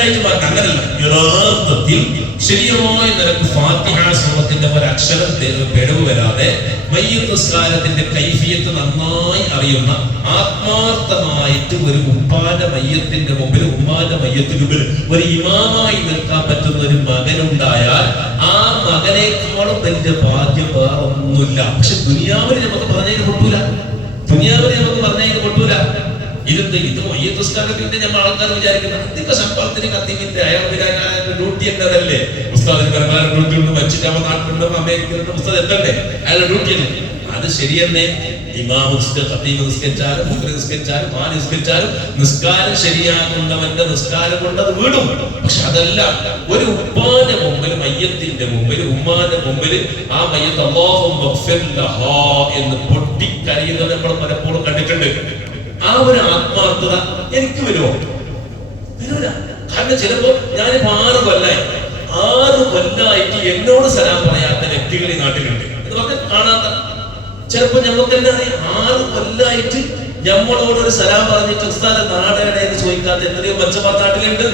ശരിയായിട്ട് പറഞ്ഞു. അങ്ങനല്ല, യഥാർത്ഥത്തിൽ ശരിയായ നിലക്ക് ഫാത്തിഹ സൂറത്തിന്റെ ഒരക്ഷരം പിഴവ് വരാതെ മയ്യിത്ത് നിസ്കാരത്തിന്റെ കൈഫിയത്ത് നന്നായി അറിയുന്ന ആത്മാർത്ഥമായിട്ട് ഒരു ഉമ്മാന്റെ മയ്യത്തിന്റെ മുമ്പിൽ, ഉമ്മാന്റെ മയ്യത്തിന് മുമ്പിൽ ഒരു ഇമാമായി നിൽക്കാൻ പറ്റുന്ന ഒരു മകനുണ്ടായാൽ ആ മകനേക്കാളും വലിയ ഭാഗ്യം വേറെ ഒന്നുമില്ല. പക്ഷെ ദുനിയാവിൽ നമുക്ക് പറഞ്ഞതിന് പൊട്ടൂല, ദുനിയാവിൽ നമുക്ക് പറഞ്ഞതിന് പൊട്ടൂല. ഇത് മയ്യത്ത് നിസ്കാരത്തിന്റെ നമ്മൾ ആൾക്കാർ വിചാരിക്കുന്നത് അധിക ശമ്പളത്തിന് കത്തിങ്ങിന്റെ അയാൾ ഡ്യൂട്ടി എന്നതല്ലേ, ഉസ്താദിന് പരമാവധി ഡ്യൂട്ടി ഉണ്ട്, മച്ചിട്ട് അവൻ നാട്ടിലുണ്ട്, അമേരിക്കയിലുണ്ട്, ഉസ്താദ് എത്തണ്ടേ, അയാളുടെ ഡ്യൂട്ടി അല്ലേ. അത് ശരിയെന്നെ. ഇമാമ് നിസ്കരിച്ചാലും മുഖ്യ നിസ്കരിച്ചാലും ആ നിസ്കരിച്ചാലും നിസ്കാരം ശരിയാകുന്നവന്റെ നിസ്കാരം കൊണ്ട് അത് വീടും. പക്ഷെ അതല്ല, ഒരു ഉപ്പാന്റെ മുമ്പിൽ, മയ്യത്തിന്റെ മുമ്പിൽ, ഉമ്മാന്റെ മുമ്പിൽ ആ മയ്യത്ത് അല്ലാഹുമ്മ ഗ്ഫിർ ലഹാ എന്ന് പൊട്ടിക്കരയുന്നത് നമ്മൾ പലപ്പോഴും കണ്ടിട്ടുണ്ട്. ആ ഒരു ആത്മാർത്ഥത എനിക്ക് വരുമോ? വരൂല. കാരണം ചിലപ്പോ ഞാനിപ്പോ 6 കൊല്ലായിട്ട് എന്നോട് സലാം പറയാത്ത വ്യക്തികൾ ഈ നാട്ടിലുണ്ട്. എന്ന് പറഞ്ഞാൽ കാണാത്ത, ചിലപ്പോ ഞമ്മക്ക് തന്നെ അറിയാം 6 കൊല്ലായിട്ട് ഞമ്മളോടൊരു സലാം പറഞ്ഞിട്ട് ഉസ്താദ് നാടേടെ എന്ന് ചോദിക്കാത്ത എത്രയോ മനുഷ്യന്മാർ നാട്ടിലുണ്ട്.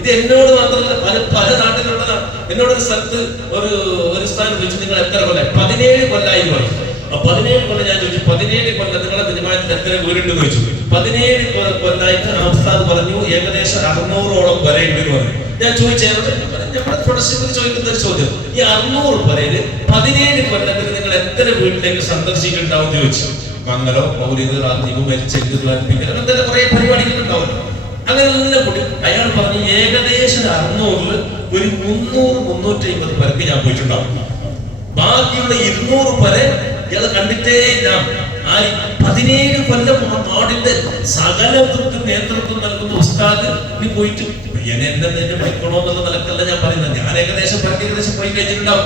ഇത് എന്നോട് മാത്രമല്ല, പല നാട്ടിലുള്ളതാണ്. എന്നോടൊരു സ്ഥലത്ത് ഒരു സ്ഥാനം ചോദിച്ചു, നിങ്ങൾ എത്ര കൊല്ലം? 17 കൊല്ലായി പറഞ്ഞു. 17 കൊല്ലം ഞാൻ ചോദിച്ചു, 17 കൊല്ലം നിങ്ങളുടെ തീരുമാനത്തിൽ എത്ര വീടുണ്ടെന്ന് ചോദിച്ചു. 17 കൊല്ലായിട്ട് ആ ഉസ്താദ് പറഞ്ഞു ഏകദേശം 600ഓളം വരെയുണ്ടെന്ന് പറഞ്ഞു. ഞാൻ ചോദിച്ചത് നമ്മുടെ പ്രൊഡക്ഷനിൽ ചോദിക്കുന്ന ഒരു ചോദ്യം, ഈ 600 പേര് 17 കൊല്ലത്തിൽ നിങ്ങൾ എത്ര വീട്ടിലേക്ക് സന്ദർശിക്കുന്നുണ്ടാവും ചോദിച്ചു. മംഗലം, മൗലിദ്, റാത്തീബ്, മരിച്ചെങ്കിൽ അങ്ങനത്തെ കുറെ പരിപാടികൾ ഉണ്ടാവുമല്ലോ. അങ്ങനെ എല്ലാം കൂടി അയാൾ പറഞ്ഞു ഏകദേശം 600-ൽ ഒരു 300-350 പേർക്ക് ഞാൻ പോയിട്ടുണ്ടാവും. ബാക്കിയുള്ള 200 പേരെ ഇയാൾ കണ്ടിട്ടേ ഇല്ല. ആ 17 കൊല്ലം ആ നാടിന്റെ സകലത്വത്തിന് നേതൃത്വം നൽകുന്ന ഉസ്താദ് നീ പോയിട്ട് എന്നെ വിളിക്കണോ എന്നുള്ള നിലക്കല്ല ഞാൻ പറയുന്നത്. ഞാൻ ഏകദേശം പോയി കഴിഞ്ഞിട്ടുണ്ടാവും,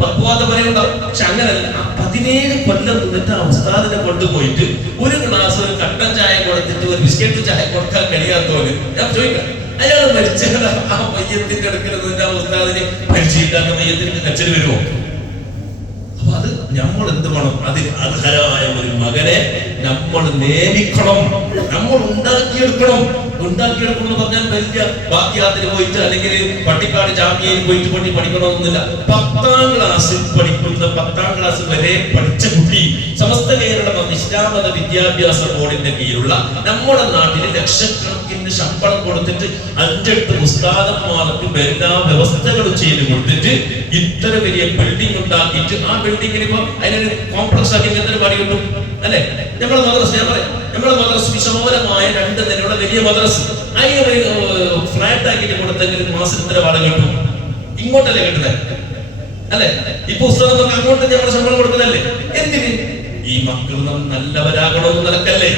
പക്വാത പറയുണ്ടാവും. പക്ഷെ അങ്ങനല്ല, ആ 17 കൊല്ലം നിന്നിട്ട് ആ ഉസ്താദിനെ കൊണ്ടുപോയിട്ട് ഒരു ഗ്ലാസ് ഒരു കട്ടൻ ചായ കൊടുത്തിട്ട് ഒരു ബിസ്ക്കറ്റ് ചായ കൊടുക്കാൻ കഴിയാത്തവര് ഞാൻ ചോദിക്കാം, അയാൾ മരിച്ച ആ മയ്യത്തിന്റെ അടുക്കൽ നിന്നിട്ട് ആ ഉസ്താദിനെ പരിചയിക്കാത്ത മയ്യത്തിന് കച്ചൽ വരുമോ? അപ്പൊ അത് നമ്മൾ എന്ത് വേണം? അതിൽ അർഹരായ ഒരു മകനെ നമ്മൾ നിയമിക്കണം, നമ്മൾ ഉണ്ടാക്കിയെടുക്കണം. ഉണ്ടാക്കിയെടുക്കണം എന്ന് പറഞ്ഞാൽ വലിയ ബാക്കിയാത്തിന് പോയിട്ട് അല്ലെങ്കിൽ പട്ടിക്കാട് ജാമ്യയിൽ പോയിട്ട് പഠിക്കണമെന്നില്ല. 10ാം ക്ലാസ്സിൽ പഠിക്കുന്ന 10ാം ക്ലാസ് വരെ പഠിച്ച കുട്ടി സമസ്ത കേരള ഇസ്ലാമത വിദ്യാഭ്യാസ ബോർഡിന്റെ കീഴിലുള്ള നമ്മുടെ നാട്ടിൽ ലക്ഷക്കണക്കിന് ശമ്പളം കൊടുത്തിട്ട് 5-8 ഉസ്താദന്മാർക്ക് എല്ലാ വ്യവസ്ഥകളും ചെയ്ത് കൊടുത്തിട്ട് ഇത്ര വലിയ ബിൽഡിംഗ് ഉണ്ടാക്കിയിട്ട് ആ ബിൽഡിങ്ങിന് ഇപ്പൊ അതിനൊരു കോംപ്ലക്സ് ആക്കി എത്ര പണി കിട്ടും അല്ലെ? നമ്മുടെ മദ്രസ, ഞാൻ പറയാം, നമ്മുടെ മദ്രസ വിശാലമായ 2 നിലയുള്ള വലിയ മദ്രസ, അതിന് ഫ്ലാറ്റ് ആക്കിയിട്ട് കൊടുത്തെങ്കിൽ മാസം ഇത്ര വാടക കിട്ടും. ഇങ്ങോട്ടല്ലേ കിട്ടുന്നത് അല്ലെ? ഈ പുസ്തകങ്ങൾക്ക് അങ്ങോട്ട് നമ്മൾ ശമ്പളം കൊടുക്കുന്നല്ലേ? എന്തിന്? ഈ മക്കൾ നല്ലവരാകണമെന്ന് നടക്കല്ലേ?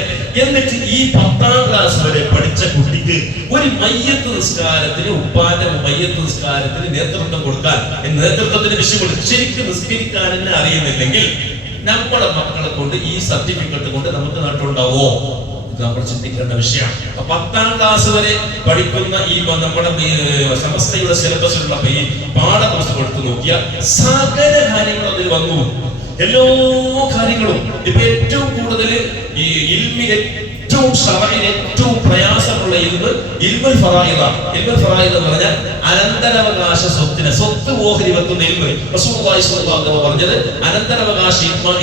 എന്നിട്ട് ഈ 10ാം ക്ലാസ് വരെ പഠിച്ച കുട്ടിക്ക് ഒരു മയ്യത്ത് നിസ്കാരത്തിന്, ഉപ്പാന്റെ മയ്യത്ത് നിസ്കാരത്തിന് നേതൃത്വം കൊടുക്കാൻ, നേതൃത്വത്തിന് വിഷയം കൊടുക്കും. ശരിക്കും നിസ്കരിക്കാൻ തന്നെ അറിയുന്നില്ലെങ്കിൽ നമ്മുടെ മക്കളെ കൊണ്ട് ഈ സർട്ടിഫിക്കറ്റ് കൊണ്ട് നമുക്ക് നാട്ടിലുണ്ടാവോ? ഇത് നമ്മൾ ചിന്തിക്കേണ്ട വിഷയമാണ്. 10ാം ക്ലാസ് വരെ പഠിക്കുന്ന ഈ നമ്മുടെ സമസ്തയുടെ സിലബസിലുള്ള ഈ പാഠപുസ്തകം എടുത്തു നോക്കിയാൽ സകല കാര്യങ്ങളും അതിൽ വന്നു. എല്ലാ കാര്യങ്ങളും. ഇപ്പൊ ഏറ്റവും കൂടുതൽ ഈ ഇൽമിൽ ഏറ്റവും ഷറഇന് ഏറ്റവും പ്രയാസമുള്ള ഇൽമുൽ ഫറായിദാണ്. ഇൽമുൽ ഫറായിദ് എന്ന് പറഞ്ഞാൽ അനന്തരാവകാശ സ്വത്തിന്, സ്വത്ത് ഓഹരി വെക്കുന്ന ഇൽമ്. റസൂലുള്ളാഹി സ്വല്ലല്ലാഹു അലൈഹി വസല്ലം പറഞ്ഞത് അനന്തരാവകാശ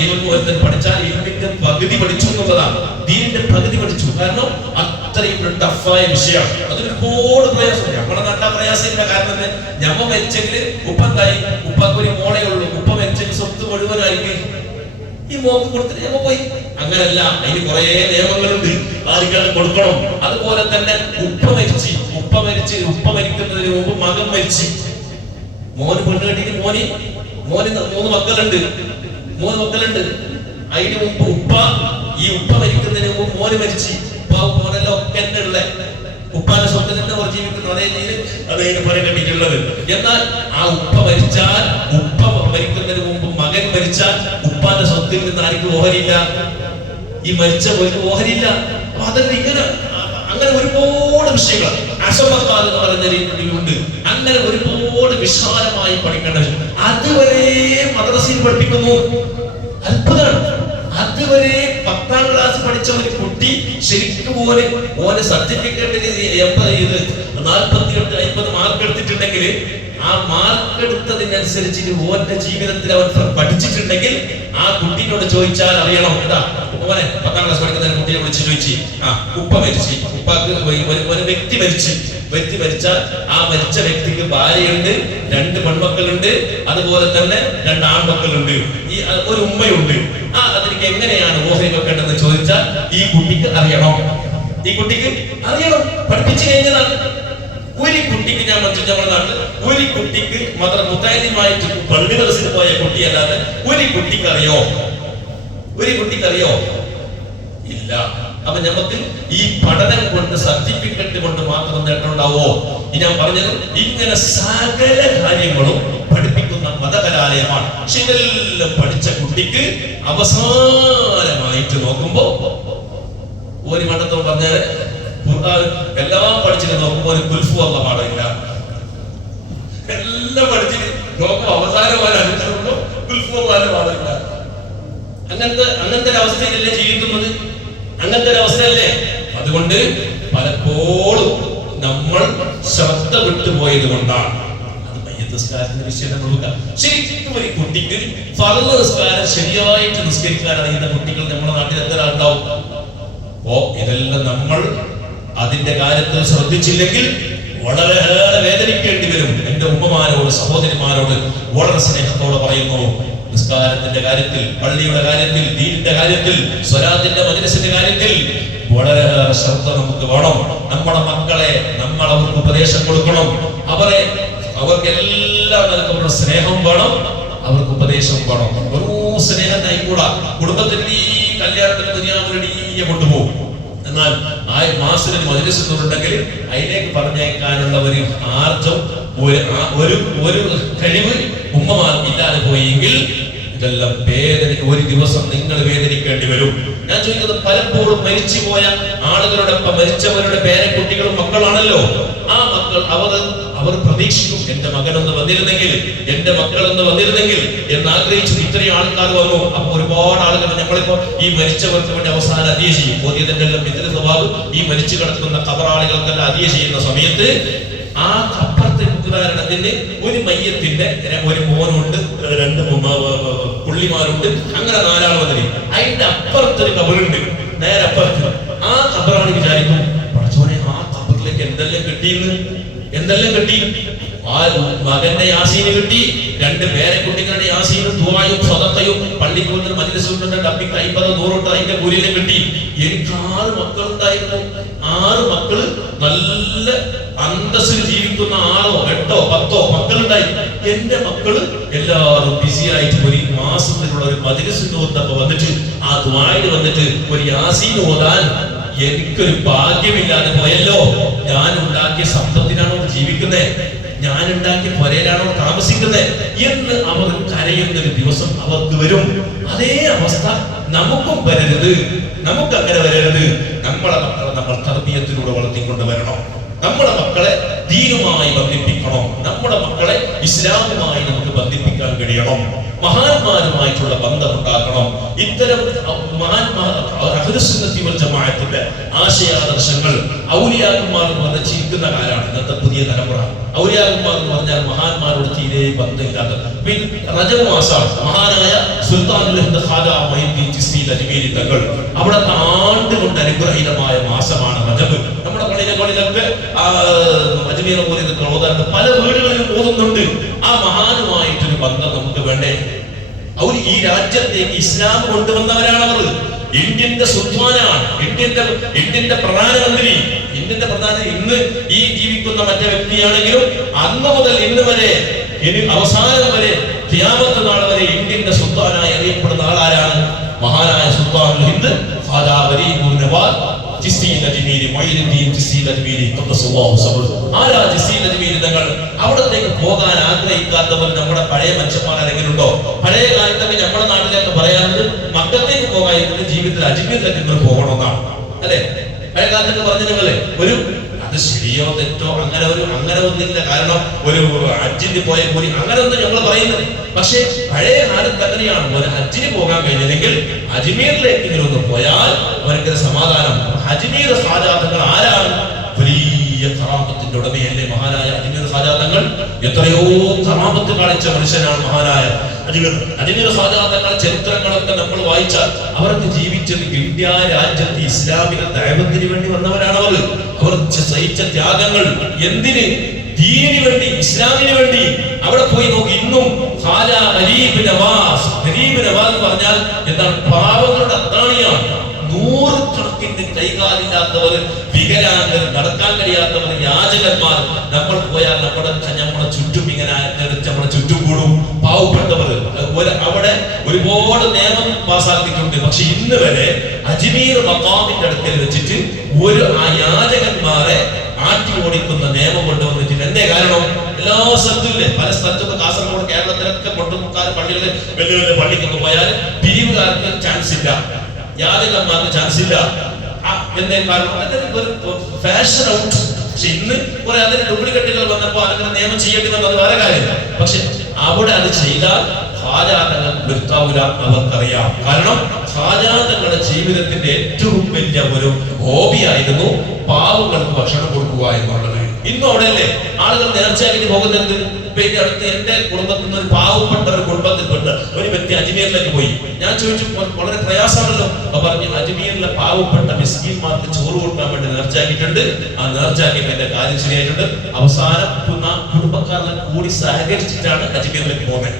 ഇൽമു ഒരുത്തൻ പഠിച്ചാൽ ഇൽമിന്റെ പകുതി പഠിച്ചു എന്നുള്ളതാണ്. ദീനിന്റെ പകുതി പഠിച്ചു. കാരണം അത്രയും ടഫായ വിഷയമാണ്. അതിനൊരുപാട് പ്രയാസം. നമ്മുടെ നാട്ടാ പ്രയാസമില്ല. കാരണം ഞമ്മ മരിച്ചെങ്കിൽ ഉപ്പന്തായി, ഉപ്പാക്ക് ഒരു മോളേ ഉള്ളൂ. ഉപ്പ മരിച്ചെങ്കിൽ സ്വത്ത് മുഴുവനായിരിക്കും ഈ മോക്ക് കൊടുത്തിട്ട് ഞമ്മ പോയി. അങ്ങനല്ല, അതിന് കുറെ നിയമങ്ങളുണ്ട്, ആർക്കാണ് കൊടുക്കണം. അതുപോലെ തന്നെ ഉപ്പ മരിക്കുന്നതിന് മുമ്പ് മകൻ മരിച്ചു. മോന് പെണ്ണ് കെട്ടിട്ട് മോന് 3 മക്കളുണ്ട്. അതിന് മുമ്പ് ഈ ഉപ്പ മരിക്കുന്നതിന് മുമ്പ് മോന് മരിച്ചു. മോനെല്ലാം ഒക്കെ തന്നെ ഉള്ള ഉപ്പാന്റെ സ്വത്തിൽ തന്നെ ജീവിക്കുന്നു. അതേ രീതിയിൽ അതിന് പല കെട്ടിട്ടുള്ളത്. എന്നാൽ ആ ഉപ്പ മരിക്കുന്നതിന് മുമ്പ് മകൻ മരിച്ചാൽ ഉപ്പാന്റെ സ്വത്തിൽ നിന്ന് ആർക്കും ഓഹരിയില്ല. ഈ മരിച്ച പോയിട്ട് ഓഹരിയില്ല. അപ്പൊ അതൊക്കെ അങ്ങനെ ഒരുപാട് വിഷയങ്ങൾ അസമക്കാൽ എന്ന് പറയുന്ന രീതിയിലുണ്ട്. അങ്ങനെ ഒരുപാട് വിശാലമായി പഠിക്കേണ്ട വിഷയം അതുവരെ മദ്രസയിൽ പഠിപ്പിക്കുന്നു. അത്ഭുതമാണ്. അതുവരെ 10ാം ക്ലാസ് പഠിച്ച ഒരു കുട്ടി ശരിക്കും ഓന് സർട്ടിഫിക്കറ്റിന് 48 50 മാർക്ക് എടുത്തിട്ടുണ്ടെങ്കിൽ ആ മാർക്ക് എടുത്തതിനനുസരിച്ച് ഓന്റെ ജീവിതത്തിൽ അവൻ പഠിച്ചിട്ടുണ്ടെങ്കിൽ ആ കുട്ടീനോട് ചോദിച്ചാൽ അറിയണം. എന്താ ഓനെ 10ാം ക്ലാസ് പഠിക്കുന്ന കുട്ടിയെ വിളിച്ച് ചോദിച്ചു, ഉപ്പ മരിച്ചു, ഉപ്പാക്ക് ഒരു വ്യക്തി മരിച്ചാൽ ആ മരിച്ച വ്യക്തിക്ക് ഭാര്യയുണ്ട്, 2 പെൺമക്കളുണ്ട്, അതുപോലെ തന്നെ 2 ആൺമക്കളുണ്ട്, ഈ ഒരു ഉമ്മയുണ്ട്. അതിലേക്ക് എങ്ങനെയാണ് ഓഹരി വെക്കേണ്ടതെന്ന് ചോദിച്ചാൽ ഈ കുട്ടിക്ക് അറിയണം. പഠിപ്പിച്ചു കഴിഞ്ഞതാണ്. ഒരു കുട്ടിക്ക് ഞാൻ നമ്മുടെ നാട്ടിൽ ഒരു കുട്ടിക്ക് മുത്താലിമായിട്ട് പള്ളി ദിവസത്തിൽ പോയ കുട്ടിയല്ലാതെ ഒരു കുട്ടിക്കറിയോ ഇല്ല. അപ്പൊ നമുക്ക് ഈ പഠനം കൊണ്ട് സർട്ടിഫിക്കറ്റ് കൊണ്ട് മാത്രം നേട്ടമുണ്ടാവോ? ഞാൻ പറഞ്ഞത് ഇങ്ങനെ സകല കാര്യങ്ങളും പഠിപ്പിക്കുന്ന മതകലാലയമാണ്. പക്ഷെ ഇതെല്ലാം പഠിച്ച കുട്ടിക്ക് അവസാനമായിട്ട് നോക്കുമ്പോ ഒരു മണ്ടത്തോട് പറഞ്ഞാല് എല്ലാം പഠിച്ചിട്ട് നോക്കുമ്പോ ഒരു കുൽഫു എന്ന പാടില്ല. എല്ലാം പഠിച്ചിട്ട് നോക്കുമ്പോ അവസാനമാകുമ്പോ കുൽഫു എന്ന പാടില്ല. അങ്ങനത്തെ ഒരു അവസ്ഥയിലല്ലേ ജീവിക്കുന്നത്? അങ്ങനത്തെ ഒരു അവസ്ഥയല്ലേ? അതുകൊണ്ട് പലപ്പോഴും നമ്മൾ ശ്രദ്ധ വിട്ടുപോയത് കൊണ്ടാണ്. അത് മയ്യത്ത് നിസ്കാരത്തിന്റെ വിഷയം നമ്മൾ നോക്കാം. ശരിക്കും ഒരു കുട്ടിക്ക് ഫർള് നിസ്കാരം ശരിയായിട്ട് നിസ്കരിക്കാൻ അറിയുന്ന കുട്ടികൾ നമ്മുടെ നാട്ടിൽ എത്ര ഉണ്ടാവും? ഇതെല്ലാം നമ്മൾ അതിന്റെ കാര്യത്തിൽ ശ്രദ്ധിച്ചില്ലെങ്കിൽ വളരെയേറെ വേദനിക്കേണ്ടി വരും. എന്റെ ഉമ്മമാരോട് സഹോദരിമാരോട് വളരെ സ്നേഹത്തോടെ പറയുന്നു, നിസ്കാരത്തിന്റെ കാര്യത്തിൽ, പള്ളിയുടെ കാര്യത്തിൽ, ദീനിന്റെ കാര്യത്തിൽ, സ്വലാത്തിന്റെ മജ്‌ലിസിന്റെ കാര്യത്തിൽ വളരെയേറെ ശ്രദ്ധ നമുക്ക് വേണം. നമ്മുടെ മക്കളെ നമ്മൾ അവർക്ക് ഉപദേശം കൊടുക്കണം. അവർക്ക് എല്ലാം അവരുടെ സ്നേഹം വേണം, അവർക്ക് ഉപദേശം വേണം. ഒരു സ്നേഹത്തായി കൂടാ. കുടുംബത്തിന്റെ ഈ കല്യാണത്തിന് ദുനിയാവിലടിയെ കൊണ്ടുപോകും. എന്നാൽ ആ മാസത്തിന് മജ്‌ലിസുണ്ടെങ്കിൽ അതിലേക്ക് പറഞ്ഞേക്കാനുള്ള ഒരു ആർജം, ഒരു കഴിവ് ഉമ്മമാർക്ക് ഇല്ലാതെ പോയെങ്കിൽ ഇതെല്ലാം ഒരു ദിവസം നിങ്ങൾ വേദനിക്കേണ്ടി വരും. ഞാൻ ചോദിക്കുന്നത്, പലപ്പോഴും മരിച്ചുപോയ ആളുകളോടൊപ്പം മരിച്ചവരുടെ പേരക്കുട്ടികളും മക്കളാണല്ലോ. ആ മക്കൾ അവർ പ്രതീക്ഷിക്കും, എന്റെ മകനൊന്ന് വന്നിരുന്നെങ്കിൽ, എന്റെ മക്കളൊന്ന് വന്നിരുന്നെങ്കിൽ എന്നാഗ്രഹിച്ചു ഇത്രയും ആൾക്കാർ വന്നു. അപ്പൊ ഒരുപാട് ആളുകൾ നമ്മളിപ്പോ ഈ മരിച്ചവർക്ക് വേണ്ടി അവസാനം അതിയ ചെയ്യും. ബോധ്യത്തിന്റെ എല്ലാം മിത്ര സ്വഭാവം ഈ മരിച്ചു കിടക്കുന്ന ഖബറാളികൾക്കെല്ലാം അതിയ ചെയ്യുന്ന സമയത്ത് ആ അപ്പുറത്തെ ഉദാഹരണത്തിന് ഒരു മയ്യത്തിന്റെ ഒരു മോനുണ്ട്, 2 പുള്ളിമാരുണ്ട്, അങ്ങനെ 4 ആൾ വന്നിട്ട് അതിന്റെ അപ്പുറത്തൊരു കബറുണ്ട്, നേരെ അപ്പുറത്ത്. ആ ഖബറാണ് വിചാരിക്കും, പഠിച്ചോനെ ആ ഖബറിലേക്ക് എന്തെല്ലാം കിട്ടി. ആ മകന്റെ യാസീന് കിട്ടി, 2 പേരക്കുട്ടികളുടെ യാസീനും ദുആയും സദഖയും പള്ളിക്കൂടുതൽ മജ്‌ലിസുകളുടെ ഡബ്ബിക്ക് 50-100 അതിന്റെ കൂലിയിലും കിട്ടി. എനിക്ക് 6 മക്കളുണ്ടായിരുന്നു. 6 മക്കള് നല്ല അന്തസ്സിൽ ജീവിക്കുന്ന 6 8 10 മക്കളുണ്ടായി. എന്റെ മക്കള് എല്ലാവരും ബിസി ആയിട്ട് ഒരു മാസത്തിലുള്ള ഒരു മജ്‌ലിസിന് വന്നിട്ട് ആ ദുആയിൽ വന്നിട്ട് ഒരു യാസീൻ ഓതാൻ എനിക്കൊരു ഭാഗ്യമില്ലാതെ പോയല്ലോ. ഞാൻ ഉണ്ടാക്കിയ സമ്പത്തിനാണോ ജീവിക്കുന്നത്, ഞാൻ ഉണ്ടാക്കിയ പുരയിലാണോ താമസിക്കുന്നത് എന്ന് അവർ കരയുന്നൊരു ദിവസം അവർക്ക് വരും. അതേ അവസ്ഥ നമുക്കും വരരുത്, നമുക്ക് അങ്ങനെ വരരുത്. നമ്മളെ മക്കളെ നമ്മൾ തർബിയത്തിലൂടെ വളർത്തിക്കൊണ്ട് വരണം. നമ്മുടെ മക്കളെ ദീനുമായി ബന്ധിപ്പിക്കണം. നമ്മുടെ മക്കളെ ഇസ്ലാമുമായി നമുക്ക് ബന്ധിപ്പിക്കാൻ കഴിയണം. മഹാന്മാരുമായിട്ടുള്ള ബന്ധമുണ്ടാക്കണം. ഇത്തരം അഹ്ലുസുന്നത്തി വൽ ജമാഅത്തിന്റെ ആശയാദർശങ്ങൾ ഔലിയാക്കന്മാർ വരച്ചിരിക്കുന്ന കാലാണ് ഇന്നത്തെ പുതിയ തലമുറ. ഔലിയാക്കന്മാർ എന്ന് പറഞ്ഞാൽ മഹാന്മാരോട് തീരെ ബന്ധമില്ലാത്ത. റജബ് മാസമാണ്. മഹാനായ സുൽത്താനുൽ ഹിന്ദ് ഖാജാ മൊയ്നുദ്ദീൻ ചിശ്തി അജ്മീരി തങ്ങൾ അവിടെ ആണ്ടുകൊണ്ട് അനുഗ്രഹീതമായ മാസമാണ് റജബ്. നമ്മുടെ പള്ളികളിലൊക്കെ അജ്മീർ ഓതാറുണ്ട്, പല വീടുകളിലും ഓതുന്നുണ്ട്. ആ മഹാനുമായിട്ടൊരു ബന്ധം നമുക്ക് വേണ്ടേ? അവർ ഈ രാജ്യത്തേക്ക് ഇസ്ലാം കൊണ്ടുവന്നവരാണ്. അവർ ഇന്ത്യന്റെ സുൽത്താനാണ്, ഇന്ത്യന്റെ പ്രധാനമന്ത്രി. ഇന്ന് ഈ ജീവിക്കുന്ന മറ്റേ വ്യക്തിയാണെങ്കിലും അന്ന് മുതൽ ഇന്ന് വരെ, ഇനി അവസാനം വരെ, ഖിയാമത്ത് നാൾ വരെ ഇന്ത്യന്റെ സുൽത്താനായി അറിയപ്പെടുന്ന ആളാരാണ്? മഹാനായ സുൽത്താനുൽ ഹിന്ദ് ഖാജാ വലീഉൻ നവാദ് ചിശ്തി അജ്മീരി മൊയ്നുദ്ദീൻ ചിശ്തി അജ്മീരി ഖദ്ദസല്ലാഹു സബ്റഹു. ആരാ ചിശ്തി അജ്മീരി തങ്ങൾ? അവിടത്തേക്ക് പോകാൻ ആഗ്രഹിക്കാത്തവർ നമ്മുടെ പഴയ മനുഷ്യന്മാർ ആരെങ്കിലും ഉണ്ടോ? പഴയ കാലത്തൊക്കെ നമ്മുടെ നാട്ടിലേക്ക് പറയാറുണ്ട്, മക്കത്തേക്ക് പോകാൻ ജീവിതത്തിൽ അജ്മീരിലേക്ക് നിങ്ങൾ പോകണമെന്നാണ്, അല്ലെ? പഴയ കാലത്തൊക്കെ പറഞ്ഞു നിങ്ങളെ ഒരു അത് ശരിയോ തെറ്റോ അങ്ങനെ ഒന്നില്ല. കാരണം ഒരു ഹജ്ജിന് പോയ കൂലി അങ്ങനെ ഒന്നും ഞങ്ങൾ പറയുന്നത്. പക്ഷെ പഴയ കാലത്ത് അങ്ങനെയാണ്. ഒരു ഹജ്ജിന് പോകാൻ കഴിഞ്ഞില്ലെങ്കിൽ അജ്മീറിലേക്ക് ഇങ്ങനെ ഒന്ന് പോയാൽ അവർക്ക് സമാധാനം. അജ്മീർ ഖാജാ തങ്ങൾ ആരാണ്? വലിയ കറാമത്തിന്റെ ഉടമയല്ലേ മഹാനായ അജ്മീർ ഖാജാ തങ്ങൾ. എത്രയോ കറാമത്ത് കാണിച്ച മനുഷ്യനാണ് മഹാനായ അജ്മീർ ഖാജാ തങ്ങളുടെ ചരിത്രങ്ങളൊക്കെ നമ്മൾ വായിച്ചാൽ അവർക്ക് ജീവിച്ചത് ഇന്ത്യ രാജ്യത്ത് ഇസ്ലാമിക ദഅവത്തിന് വേണ്ടി വന്നവരാണ്. അവർ സഹിച്ച ത്യാഗങ്ങൾ എന്തിന്? ദീനിന് വേണ്ടി, ഇസ്ലാമിന് വേണ്ടി. അവിടെ പോയി നോക്കി, ഇന്നും ഖാജാ ഗരീബ് നവാസ് എന്ന് പറഞ്ഞാൽ എന്താണ്? പാവങ്ങളുടെ അത്താണിയാണ്. നൂറുകണക്കിന് കൈകാലില്ലാത്തവർ, വികലാംഗർ, നടക്കാൻ കഴിയാത്തവർ, യാചകന്മാർ നമ്മൾ പോയാൽ നമ്മുടെ ചുറ്റും ഇങ്ങനെ നമ്മുടെ ചുറ്റും കൂടും. പാവപ്പെട്ടവർ അവിടെ ഒരുപാട് നിയമം പാസാക്കിയിട്ടുണ്ട്. പക്ഷെ ഇന്ന് വരെ അജ്മീർ മഖാമിന്റെ അടുക്കൽ വെച്ചിട്ട് ആ യാചകന്മാരെ ആട്ടി ഓടിക്കുന്ന നിയമം കൊണ്ടുവന്നിട്ടില്ല. എന്തേ കാരണം? എല്ലാ സ്ഥലത്തും ഇല്ലേ, പല സ്ഥലത്തും കാസർഗോഡ്, കേരളത്തിലൊക്കെ കൊട്ടുമുക്കാർ പള്ളികളിൽ വലിയ വലിയ പള്ളിക്കൊക്കെ പോയാൽ പിരിവുകാർക്ക് ചാൻസ് ഇല്ല, യാചകന്മാർക്ക് ചാൻസ് ഇല്ല. എന്തേ കാരണം? ഒരു ഫാഷൻ ഔട്ട്. പക്ഷെ ഇന്ന് കുറെ അതിന് ഡ്യൂപ്ലിക്കേറ്റുകൾ വന്നപ്പോ അതിങ്ങനെ നിയമം ചെയ്യേണ്ടി വന്നത് വേറെ കാര്യം. പക്ഷെ അവിടെ അത് ചെയ്താൽ ഖാജാ തങ്ങൾ നിർത്താവൂല, അവർക്കറിയാം. കാരണം ഖാജാ തങ്ങളുടെ ജീവിതത്തിന്റെ ഏറ്റവും വലിയ ഒരു ഹോബിയായിരുന്നു പാവങ്ങൾക്ക് ഭക്ഷണം കൊടുക്കുക എന്നുള്ളത്. ഇന്നും അവിടെ അല്ലേ ആളുകൾ നേർച്ചയാക്കി പോകുന്നത്. പിന്നെ അടുത്ത് എന്റെ കുടുംബത്തിൽ നിന്ന് ഒരു പാവപ്പെട്ട ഒരു കുടുംബത്തിൽപ്പെട്ട ഒരു വ്യക്തി അജ്മീറിലേക്ക് പോയി. ഞാൻ ചോദിച്ചു, വളരെ പ്രയാസമാണല്ലോ. പറഞ്ഞു, അജ്മീറിലെ പാവപ്പെട്ട മിസ്കീന്മാർക്ക് ചോറ് കൊടുക്കാൻ വേണ്ടി നേർച്ചയാക്കിയിട്ടുണ്ട്. ആ നേർച്ചയാക്കിയിട്ട് എന്റെ കാര്യം ശരിയായിട്ടുണ്ട്. അവസാനം കുടുംബക്കാരെല്ലാം കൂടി സഹകരിച്ചിട്ടാണ് അജ്മീറിലേക്ക് പോകുന്നത്.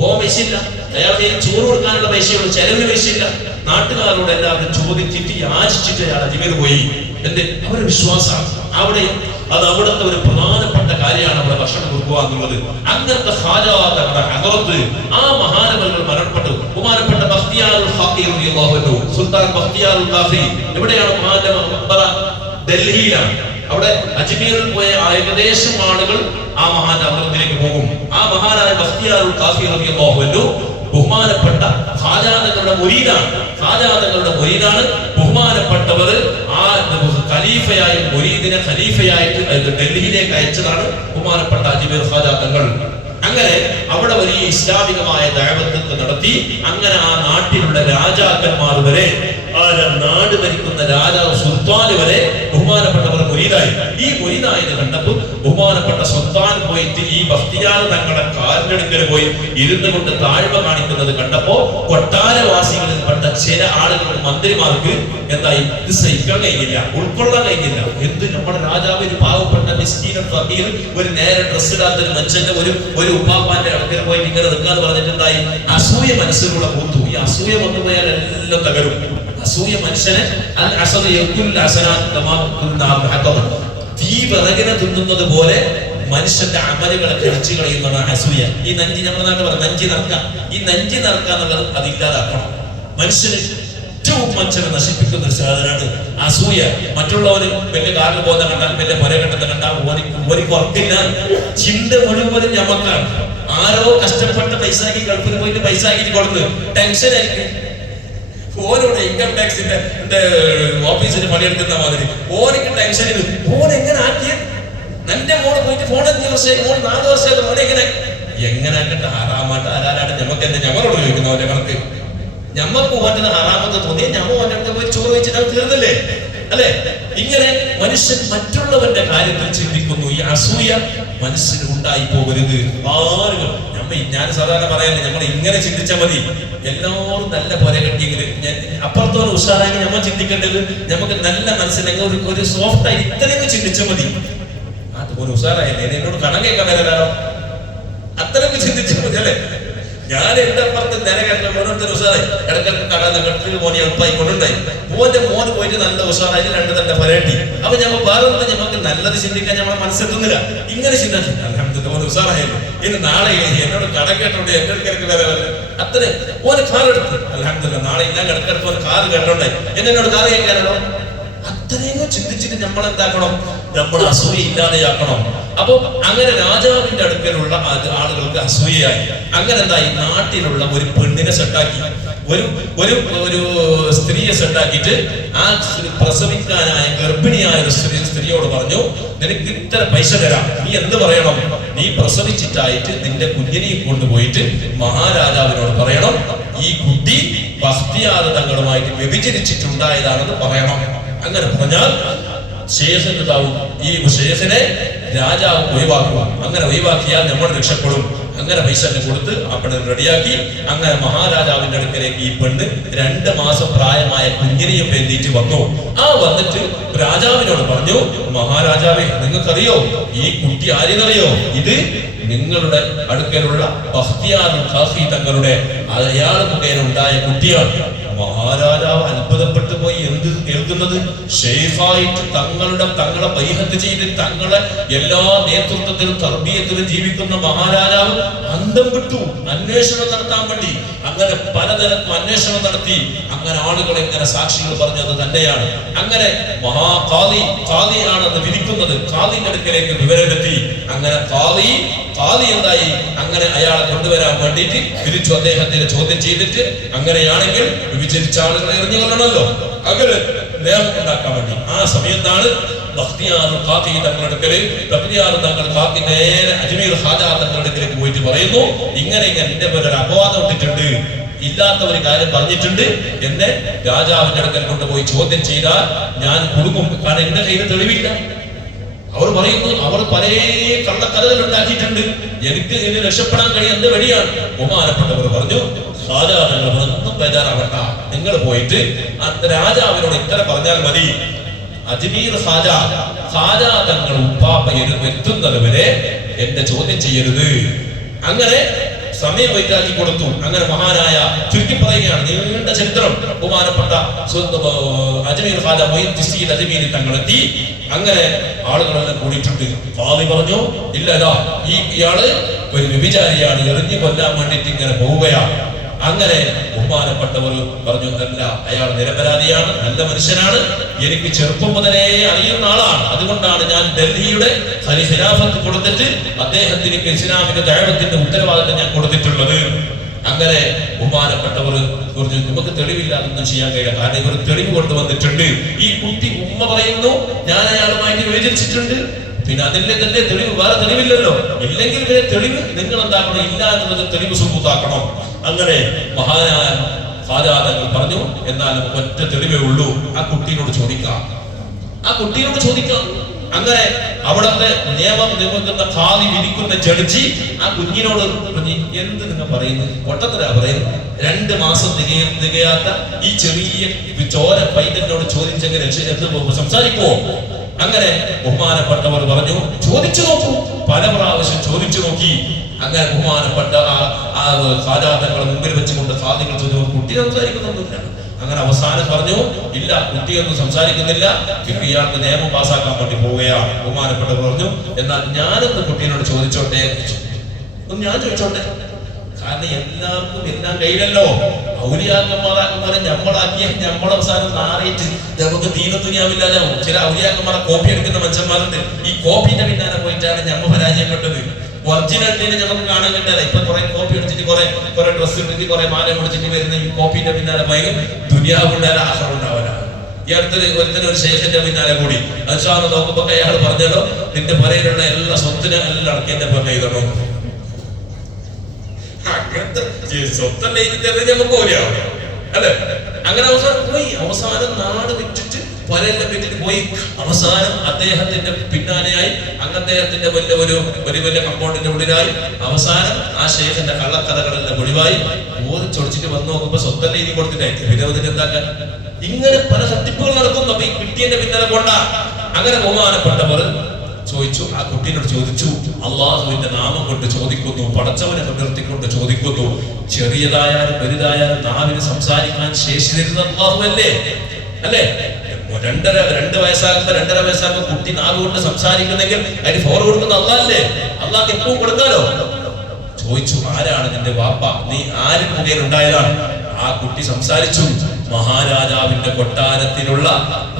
പോകാൻ പൈസയില്ല, അയാൾക്ക് ചോറ് കൊടുക്കാനുള്ള പൈസയുള്ളൂ, ചെലവിന് പൈസയില്ല. നാട്ടുകാരോട് എല്ലാവരും ചോദിച്ചിട്ട് യാചിച്ചിട്ട് അയാൾ അജ്മീർ പോയി. എന്റെ അവരുടെ വിശ്വാസമാണ് അവിടെ. അത് അവിടുത്തെ ഒരു പ്രധാനപ്പെട്ട കാര്യമാണ് അവിടെ ഭക്ഷണം കൊടുക്കുക എന്നുള്ളത്. അങ്ങനത്തെ ഖാജാ തങ്ങളുടെ ഹദറത്ത് ആ മഹാനവറുകൾ മരണപ്പെട്ടു. ബഹുമാനപ്പെട്ട ബഖ്തിയാറുൽ ഖാഖി റളിയല്ലാഹു അൻഹു, സുൽത്താൻ ബഖ്തിയാറുൽ ഖാഖി എവിടെയാണ്? മഹാന്റെ മഖ്ബറ ഡൽഹിയിലാണ്. അവിടെ അജ്മീറിൽ പോയ ഏകദേശം ആളുകൾ ആ മഹാന്റെ അമൃതത്തിലേക്ക് പോകും. ആ മഹാനായ ബഖ്തിയാറുൽ ഖാഖി റളിയല്ലാഹു അൻഹു ബഹുമാനപ്പെട്ട ഖാജാ തങ്ങളുടെ മുരീദാണ്. ബഹുമാനപ്പെട്ടവർ ആ ഖലീഫയായി മുരീദിനെ ഖലീഫയായിട്ട് ഡൽഹിയിലേക്ക് അയച്ചതാണ് ബഹുമാനപ്പെട്ട അജ്മീർ ഖാജാ തങ്ങൾ. അങ്ങനെ അവിടെ വലിയ ഇസ്ലാമികമായ ദഅവത്ത് നടത്തി. അങ്ങനെ ആ നാട്ടിലുള്ള രാജാക്കന്മാർ വരെ, ആ നാട് ഭരിക്കുന്ന രാജാവ് സുൽത്താൻ വരെ ബഹുമാനപ്പെട്ടവർ മുരീദായി. ഈ മുരീദായത് കണ്ടപ്പോൾ ബഹുമാനപ്പെട്ട സുൽത്താൻ പോയിട്ട് ഈ ബഖ്തിയാർ തങ്ങളുടെ കാലിനടുക്കൽ പോയി ഇരുന്നു കൊണ്ട് താഴ്മ കാണിക്കുന്നത് കണ്ടപ്പോ കൊട്ടാരവാസികളിൽപ്പെട്ട ചില ആളുകൾ, മന്ത്രിമാർക്ക് എന്തായി ഇത് സഹിക്കാൻ കഴിഞ്ഞില്ല, ഉൾക്കൊള്ളാൻ കഴിഞ്ഞില്ല. എന്ത് നമ്മുടെ രാജാവ് ഒരു പാവപ്പെട്ട മിസ്കീൻ ഫഖീർ, ഒരു നേരെ ഡ്രസ് ഇടാത്ത ഒരു മനുഷ്യന്റെ ഒരു ഉപ്പാപ്പാന്റെ അടുക്കൽ പോയി ഇങ്ങനെ നിൽക്കാന്ന് പറഞ്ഞിട്ടുണ്ടായി. അസൂയ മനസ്സിലൂടെ കൂത്തു. ഈ അസൂയ വന്നു പോയാൽ എല്ലാം തകരും. അസൂയ മനുഷ്യനെ തീ വിറകിനെ തിന്നുന്നത് പോലെ മനുഷ്യന്റെ അമലുകളെ കഴിച്ചു കളയുന്നതാണ് അസൂയ. ഈ നഞ്ചി നമ്മുടെ നാട്ടിൽ പറഞ്ഞ നഞ്ചി നറുക്ക, ഈ നഞ്ചി നറുക്ക എന്നുള്ളത് അതില്ലാതാക്കണം. മനുഷ്യനെ നശിപ്പിക്കുന്ന ഒരു സാധനമാണ് അസൂയ. മറ്റുള്ളവര് വലിയ കാറിൽ പോകുന്ന കണ്ടാൽ, വലിയ പുര കെട്ടുന്ന കണ്ടാൽ ഓനിക്ക് ഉറപ്പില്ല. ചിന്ത മുഴുവനും ഞമ്മക്കാണ്. ആരോ കഷ്ടപ്പെട്ട പൈസാക്കി ഗൾഫിൽ പോയിട്ട് പൈസാക്കി കൊടുത്ത് ടെൻഷൻ ആയിരിക്കും. ഓനോട് ഇൻകം ടാക്സിന്റെ ഓഫീസിന് പണിയെടുക്കുന്ന മാതിരി ഓനിക്ക് ടെൻഷൻ. ഓൻ എങ്ങനെ ആക്കിയ എന്റെ മോള് പോയിട്ട് ഫോൺ 5 വർഷമായി, മോൾ 4 വർഷമായിട്ട് മോനെ എങ്ങനെ ആക്കട്ടെ? ഹറാമായിട്ട് ആരാലായിട്ട് ഞമ്മക്ക് എന്റെ ഞമ്മളോട് ചോദിക്കുന്ന അവന്റെ കണക്ക്. ഞമ്മക്ക് ഓന്റെ ഹറാമത്ത് തോന്നിയ ഞമ്മ ഓന്റെ അടുത്ത് പോയി ചോറ് വെച്ചിട്ട് തീർന്നില്ലേ അല്ലെ? ഇങ്ങനെ മനുഷ്യൻ മറ്റുള്ളവന്റെ കാര്യത്തിൽ ചിന്തിക്കുന്നു. ഈ അസൂയ മനസ്സിന് ഉണ്ടായി പോകരുത്. ആരും ഞാൻ സാധാരണ പറയാല്ലേ, നമ്മൾ ഇങ്ങനെ ചിന്തിച്ചാൽ മതി. എല്ലാവരും നല്ല പൊര കെട്ടിയെങ്കിൽ അപ്പുറത്തോട് ഉഷാറാക്കി നമ്മൾ ചിന്തിക്കേണ്ടത് നമുക്ക് നല്ല മനസ്സിലെങ്കിൽ ഒരു സോഫ്റ്റ് ആയി ഇത്രയൊക്കെ ചിന്തിച്ചാൽ മതി. അതുപോലെ ഉഷാറായില്ലേ? എന്നോട് കടം കേൾക്കാൻ വരാലോ, അത്രയൊക്കെ ചിന്തിച്ചാൽ മതി അല്ലെ? ഞാൻ എന്റെ അപ്പുറത്ത് നേരെ ഓരോരുത്തർ ഉഷാറായി ഇടയ്ക്കിടക്ക് കടത്തിൽ മോനെ എളുപ്പമായി കൊണ്ടുണ്ടായി. മോന് പോയിട്ട് നല്ല ഉഷാറായി 2 തന്റെ പരേണ്ടി. അപ്പൊ ഞമ്മ വേറെ ഞമ്മക്ക് നല്ലത് ചിന്തിക്കാൻ നമ്മളെ മനസ്സെത്തുന്നില്ല. ഇങ്ങനെ ചിന്തിച്ചു അൽഹംദുലില്ലാഹ് മോന് ഉഷാറായല്ലോ, ഇനി നാളെ എന്നോട് കട കേട്ടോണ്ട് എന്റെ അടുക്കലേക്ക് വരെ അത്രേ. ഓന് കാർ എടുത്ത് അൽഹംദുലില്ലാഹ്, നാളെ ഞാൻ കിടക്കെടുത്ത് ഒരു കാറ് കേട്ടോണ്ടായി എന്നോട് കാറ് കേൾക്കാനോ. അത്രയും ചിന്തിച്ചിട്ട് നമ്മൾ എന്താക്കണം? നമ്മൾ അസൂയ ഇല്ലാതെയാക്കണം. അപ്പൊ അങ്ങനെ രാജാവിന്റെ അടുക്കലുള്ള ആളുകൾക്ക് അസൂയയായി. അങ്ങനെ എന്തായി? നാട്ടിലുള്ള ഒരു പെണ്ണിനെ സെറ്റാക്കി. ഒരു ഒരു ഒരു സ്ത്രീയെ സെറ്റാക്കിയിട്ട് ആ പ്രസവിക്കാനായ ഗർഭിണിയായ ഒരു സ്ത്രീയോട് പറഞ്ഞു, നിനക്ക് ഇത്ര പൈസ തരാം, നീ എന്ത് പറയണം, നീ പ്രസവിച്ചിട്ടായിട്ട് നിന്റെ കുഞ്ഞിനെ കൊണ്ടുപോയിട്ട് മഹാരാജാവിനോട് പറയണം ഈ കുട്ടി ബഖ്തിയാർ തങ്ങളുമായിട്ട് വ്യഭിചരിച്ചിട്ടുണ്ടായതാണെന്ന് പറയണം. അങ്ങനെ പറഞ്ഞാൽ ശേഷനുണ്ടാവും, ഈ ശേഷനെ രാജാവ് ഒഴിവാക്കുക. അങ്ങനെ ഒഴിവാക്കിയാൽ നമ്മൾ രക്ഷപ്പെടും. അങ്ങനെ പൈസ കൊടുത്ത് ആ പെണ്ണ് റെഡിയാക്കി. അങ്ങനെ മഹാരാജാവിന്റെ അടുക്കലേക്ക് ഈ പെണ്ണ് 2 മാസം പ്രായമായ കുഞ്ഞിനെയും വേണ്ടിയിട്ട് വന്നു. വന്നിട്ട് രാജാവിനോട് പറഞ്ഞു, മഹാരാജാവേ, നിങ്ങൾക്കറിയോ ഈ കുട്ടി ആരെന്നറിയോ? ഇത് നിങ്ങളുടെ അടുക്കലുള്ള ബഖ്തിയാർ തങ്ങളുടെ അയാൾ മുഖേന ഉണ്ടായ കുട്ടിയാണ്. മഹാരാജാവ് അത്ഭുതപ്പെട്ടു പോയി. എന്ത് കേൾക്കുന്നത്? ഷെയ്ഖായിട്ട് തങ്ങളെ ബൈഅത്ത് ചെയ്ത് തങ്ങളെ എല്ലാ നേതൃത്വത്തിലും തർബിയത്തിലും ജീവിക്കുന്ന മഹാരാജാവ് അന്തം വിട്ടു. അന്വേഷണം നടത്താൻ വേണ്ടി അങ്ങനെ പലതരത്തിലും അന്വേഷണം നടത്തി. അങ്ങനെ ആളുകൾ ഇങ്ങനെ സാക്ഷികൾ പറഞ്ഞത് തന്നെയാണ്. അങ്ങനെ ഖാദിയാണെന്ന് വിധിക്കുന്നത് ഖാദിന്റെ അടുക്കലേക്ക് വിവരമെത്തി. അങ്ങനെ ഖാദി എന്തായി? അങ്ങനെ അയാളെ കൊണ്ടുവരാൻ വേണ്ടിയിട്ട് തിരിച്ചു അദ്ദേഹത്തിന് ചോദ്യം ചെയ്തിട്ട്, അങ്ങനെയാണെങ്കിൽ വിചരിച്ച ആളുകളെ എറിഞ്ഞു കൊല്ലണമല്ലോ, അങ്ങനെ നിയമം ഉണ്ടാക്കാൻ വേണ്ടി. ആ സമയത്താണ് ബഖ്തിയാർ തങ്ങൾ നേരെ അജ്മീർ ഖാജാ തങ്ങളുടെ അടുക്കലേക്ക് പോയിട്ട് പറയുന്നു, ഇങ്ങനെ എന്റെ പേര് ഒരു അപവാദം ഇട്ടിട്ടുണ്ട്, ഇല്ലാത്ത ഒരു കാര്യം പറഞ്ഞിട്ടുണ്ട്, എന്നെ രാജാവിന്റെ അടുക്കൽ കൊണ്ടുപോയി ചോദ്യം ചെയ്താൽ ഞാൻ കുടുങ്ങും, കാരണം എന്റെ കയ്യിൽ തെളിവില്ല. അവർ പറയുന്നു, അവർ പല കള്ളക്കഥകൾ ഉണ്ടാക്കിയിട്ടുണ്ട്, എനിക്ക് ഇനി രക്ഷപ്പെടാൻ കഴിയുന്ന വഴിയാണ്. ബഹുമാനപ്പെട്ടവർ പറഞ്ഞു, ഖാജാ തങ്ങൾ ഒന്നും ബേജാറാവണ്ട, നിങ്ങൾ പോയിട്ട് രാജാവിനോട് ഇത്ര പറഞ്ഞാൽ മതി, അജ്മീർ ഖാജാ തങ്ങൾ ഉപ്പാപ്പ എത്തുന്നത് വരെ എന്റെ ചോദ്യം ചെയ്യരുത്. അങ്ങനെ സമയം വൈകാക്കി കൊടുത്തു. അങ്ങനെ മഹാനായ, ചുരുക്കി പറയുകയാണ്, നീണ്ട ചരിത്രം, ബഹുമാനപ്പെട്ട അജ്മീർ ഖാജ മൊയ്‌നുദ്ദീൻ അജ്മീരി തങ്ങളെത്തി. അങ്ങനെ ആളുകളെല്ലാം കൂടിയിട്ടുണ്ട്. ഖാദി പറഞ്ഞു, ഇല്ലല്ല, ഇയാള് ഒരു വ്യഭിചാരിയാണ്, എറിഞ്ഞു കൊല്ലാൻ വേണ്ടിയിട്ട് ഇങ്ങനെ പോവുകയാണ്. അങ്ങനെ ബഹുമാനപ്പെട്ടവർ പറഞ്ഞു, അല്ല, അയാൾ നിരപരാധിയാണ്, നല്ല മനുഷ്യനാണ്, എനിക്ക് ചെറുപ്പം മുതലേ അറിയുന്ന ആളാണ്, അതുകൊണ്ടാണ് ഞാൻ ഡൽഹിയുടെ ഖിലാഫത്ത് കൊടുത്തിട്ട് അദ്ദേഹത്തിന് ഇസ്ലാമിക ദഅവത്തിന്റെ ഉത്തരവാദിത്തം ഞാൻ കൊടുത്തിട്ടുള്ളത്. അങ്ങനെ ബഹുമാനപ്പെട്ടവർ പറഞ്ഞു, നമുക്ക് തെളിവില്ലാതൊന്നും ചെയ്യാൻ കഴിയില്ല, കാരണം ഇവർ തെളിവ് കൊണ്ടുവന്നിട്ടുണ്ട്. ഈ കുട്ടി ഉമ്മ പറയുന്നു, ഞാൻ അയാളുമായിട്ട് വിഭജിച്ചിട്ടുണ്ട്, പിന്നെ അതിന്റെ തന്നെ തെളിവ്, വേറെ തെളിവില്ലല്ലോ, ഇല്ലെങ്കിൽ പിന്നെ തെളിവ് നിങ്ങൾ എന്താക്കണം, ഇല്ല എന്നുള്ളത് തെളിവ് സുബൂത്താക്കണം. അങ്ങനെ മഹാനായ ഖാജാ തങ്ങൾ പറഞ്ഞു, എന്നാൽ നമുക്ക് ഒറ്റ തെളിവേ ഉള്ളൂ, ആ കുട്ടീനോട് ചോദിക്കാം. അങ്ങനെ അവിടത്തെ നിയമം നിയമിക്കുന്ന ഖാദി വിധിക്കുന്ന ജഡ്ജി ആ കുഞ്ഞിനോട് പറഞ്ഞു, എന്ത് നിങ്ങൾ പറയുന്നത്, പൊട്ടത്തരാ പറയുന്നത്, 2 മാസം തികയാത്ത ഈ ചെറിയ ചോര പൈതലിനോട് ചോദിച്ചെങ്ങനെ സംസാരിക്കുമോ? അങ്ങനെ ബഹുമാനപ്പെട്ടവർ പറഞ്ഞു, ചോദിച്ചു നോക്കൂ. പല പ്രാവശ്യം ചോദിച്ചു നോക്കി. അങ്ങനെ ബഹുമാനപ്പെട്ട ഖാജാ തങ്ങളുടെ മുമ്പിൽ വെച്ചുകൊണ്ട് ഖാദികൾ ചോദിച്ചു, കുട്ടി സംസാരിക്കുന്നൊന്നുമില്ല. അങ്ങനെ അവസാനം പറഞ്ഞു, ഇല്ല, കുട്ടിയൊന്നും സംസാരിക്കുന്നില്ല, ഇയാൾക്ക് നിയമം പാസ്സാക്കാൻ വേണ്ടി പോവുകയാണ്. ബഹുമാനപ്പെട്ടവർ പറഞ്ഞു, എന്നാൽ ഞാനൊന്ന് കുട്ടീനോട് ചോദിച്ചോട്ടെ, ഞാൻ ചോദിച്ചോട്ടെ, കാരണം എല്ലാവർക്കും എല്ലാം കഴിയില്ലല്ലോ. ഔലിയാക്കന്മാരെ നമ്മളാക്കിയ നമ്മളവസാനം നാറിയിട്ട് നമുക്ക് ദീനത്തുനിയാവില്ലാതാവും. ചില ഔലിയാക്കന്മാരെ കോപ്പി എടുക്കുന്ന മനുഷ്യന്മാരുണ്ട്. ഈ കോപ്പിന്റെ പിന്നാലെ പോയിട്ടാണ് ഞമ്മ പരാജയപ്പെട്ടത്. ഒറിജിനാലിറ്റിനെ നമുക്ക് കാണാൻ കിട്ടില്ല. ഇപ്പൊ കുറെ കോപ്പി അടിച്ചിട്ട് കുറെ ഡ്രസ്സ് ഇട്ടിട്ട് കുറെ മാല മുടിച്ചിട്ട് വരുന്ന ഈ കോപ്പിന്റെ പിന്നാലെ ഭയങ്കര ദുനിയാവുണ്ടായാലും ആഹ്റം ഉണ്ടാവില്ല. ഈ അടുത്തൊരു ഒരു ശേഷന്റെ പിന്നാലെ കൂടി അൻഷാറ് നോക്കുമ്പോ അയാൾ പറഞ്ഞല്ലോ, നിന്റെ പറയിലുള്ള എല്ലാ സ്വത്തിനും എല്ലാം അടക്കി എന്റെ പറഞ്ഞ എഴുതണോ, അങ്ങനത്തെ സ്വത്തല്ലേ നമുക്ക് പോലെയാവും അല്ലെ. അങ്ങനെ അവസാനം നാട് വിറ്റിട്ട് പലരെല്ലാം വിറ്റിട്ട് പോയി. അവസാനം അദ്ദേഹത്തിന്റെ പിന്നാലെയായി അദ്ദേഹത്തിന്റെ വലിയ കമ്പൗണ്ടിന്റെ ഉള്ളിലായി. അവസാനം ആ ശേഖന്റെ കള്ളക്കഥകളെല്ലാം ഒഴിവായി. ചൊടിച്ചിട്ട് വന്ന് നോക്കുമ്പോ സ്വത്തല്ലേ ഇനി കൊടുത്തിട്ടായി. പിന്നെ എന്താക്കാൻ? ഇങ്ങനെ പല തട്ടിപ്പുകൾ നടക്കുന്നു. അപ്പൊ ഈ കിട്ടിയതിന്റെ പിന്നാലെ കൊണ്ട. അങ്ങനെ ബഹുമാനപ്പെട്ടവർ ചോദിച്ചു, ആ കുട്ടീനോട് ചോദിച്ചു, അള്ളാഹുവിന്റെ നാമം കൊണ്ട് ചോദിക്കുന്നു, പടച്ചവനെ മുൻനിർത്തിക്കൊണ്ട് ചോദിക്കുന്നു, ചെറിയതായാലും വലുതായാലും നാവിന് സംസാരിക്കാൻ ശേഷി തരുന്ന അള്ളാഹുവല്ലേ അല്ലേ? 2 വയസ്സാകുമ്പോ കുട്ടി നാവ് കൊണ്ട് സംസാരിക്കുന്നെങ്കിൽ അതിന് ഫോർ കൊടുക്കുന്ന അള്ളാഹല്ലേ? അള്ളാഹ് എപ്പോഴും കൊടുക്കാലോ. ചോദിച്ചു, ആരാണ് നിന്റെ വാപ്പ, നീ ആരും മുഖേന ഉണ്ടായതാണ്? ആ കുട്ടി സംസാരിച്ചു, മഹാരാജാവിന്റെ കൊട്ടാരത്തിലുള്ള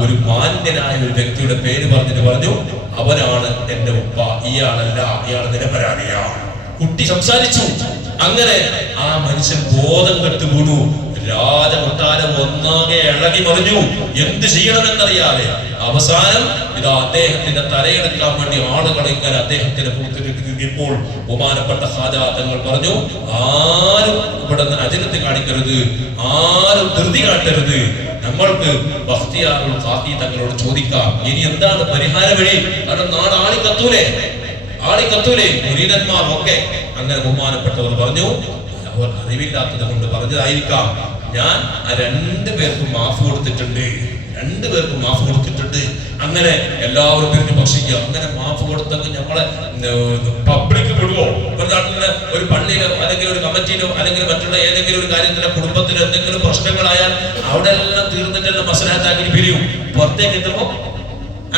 ഒരു മാന്യനായ ഒരു വ്യക്തിയുടെ പേര് പറഞ്ഞിട്ട് പറഞ്ഞു, അവനാണ് എന്റെ ഉപ്പ, ഇയാളല്ല, ഇയാൾ നിരപരാധിയാണ്. കുട്ടി സംസാരിച്ചു. അങ്ങനെ ആ മനുഷ്യൻ ബോധം കെട്ട് വീണു. രാജകൊട്ടാരം ഒന്നാകെ ഇളകി മറിഞ്ഞു. എന്ത് ചെയ്യണമെന്നറിയാതെ അവസാനം ഇതാ അദ്ദേഹത്തിന്റെ തലയെടുക്കാൻ വേണ്ടി ആളുകൾ ഇങ്ങനെ അദ്ദേഹത്തിന്റെ പുറത്തിരിക്കുമ്പോൾ ബഹുമാനപ്പെട്ട ഖാജാ തങ്ങൾ പറഞ്ഞു, ആരും ഇവിടെ നിന്ന് അജനത്ത് കാണിക്കരുത്, ആരും ധൃതി കാട്ടരുത്, നമ്മൾക്ക് ബഖ്തിയാറുൽ ഖാഫി തങ്ങളോട് ചോദിക്കാം ഇനി എന്താണ് പരിഹാര വഴി. കാരണം നാട് ആളിക്കത്തൂലേ മുരീദന്മാർ ഒക്കെ. അങ്ങനെ ബഹുമാനപ്പെട്ടവർ പറഞ്ഞു, അവർ അറിവില്ലാത്തത് കൊണ്ട് പറഞ്ഞതായിരിക്കാം, ഞാൻ ആ രണ്ടുപേർക്കും മാഫ് കൊടുത്തിട്ടുണ്ട്. അങ്ങനെ എല്ലാവരും പിരിഞ്ഞ് ഭക്ഷിക്കുക. അങ്ങനെ മാഫ് കൊടുത്തെങ്കിൽ നമ്മളെ പബ്ലിക് വിടുവോ? ഒരു നാട്ടിലെ ഒരു പള്ളിയിലോ അല്ലെങ്കിൽ ഒരു കമ്മിറ്റിയിലോ അല്ലെങ്കിൽ മറ്റുള്ള ഏതെങ്കിലും ഒരു കാര്യത്തിലോ കുടുംബത്തിലോ എന്തെങ്കിലും പ്രശ്നങ്ങളായാൽ അവിടെ എല്ലാം തീർന്നിട്ടെല്ലാം മസലാത്താക്കി പിരിയും. പുറത്തേക്ക് എത്തുമ്പോൾ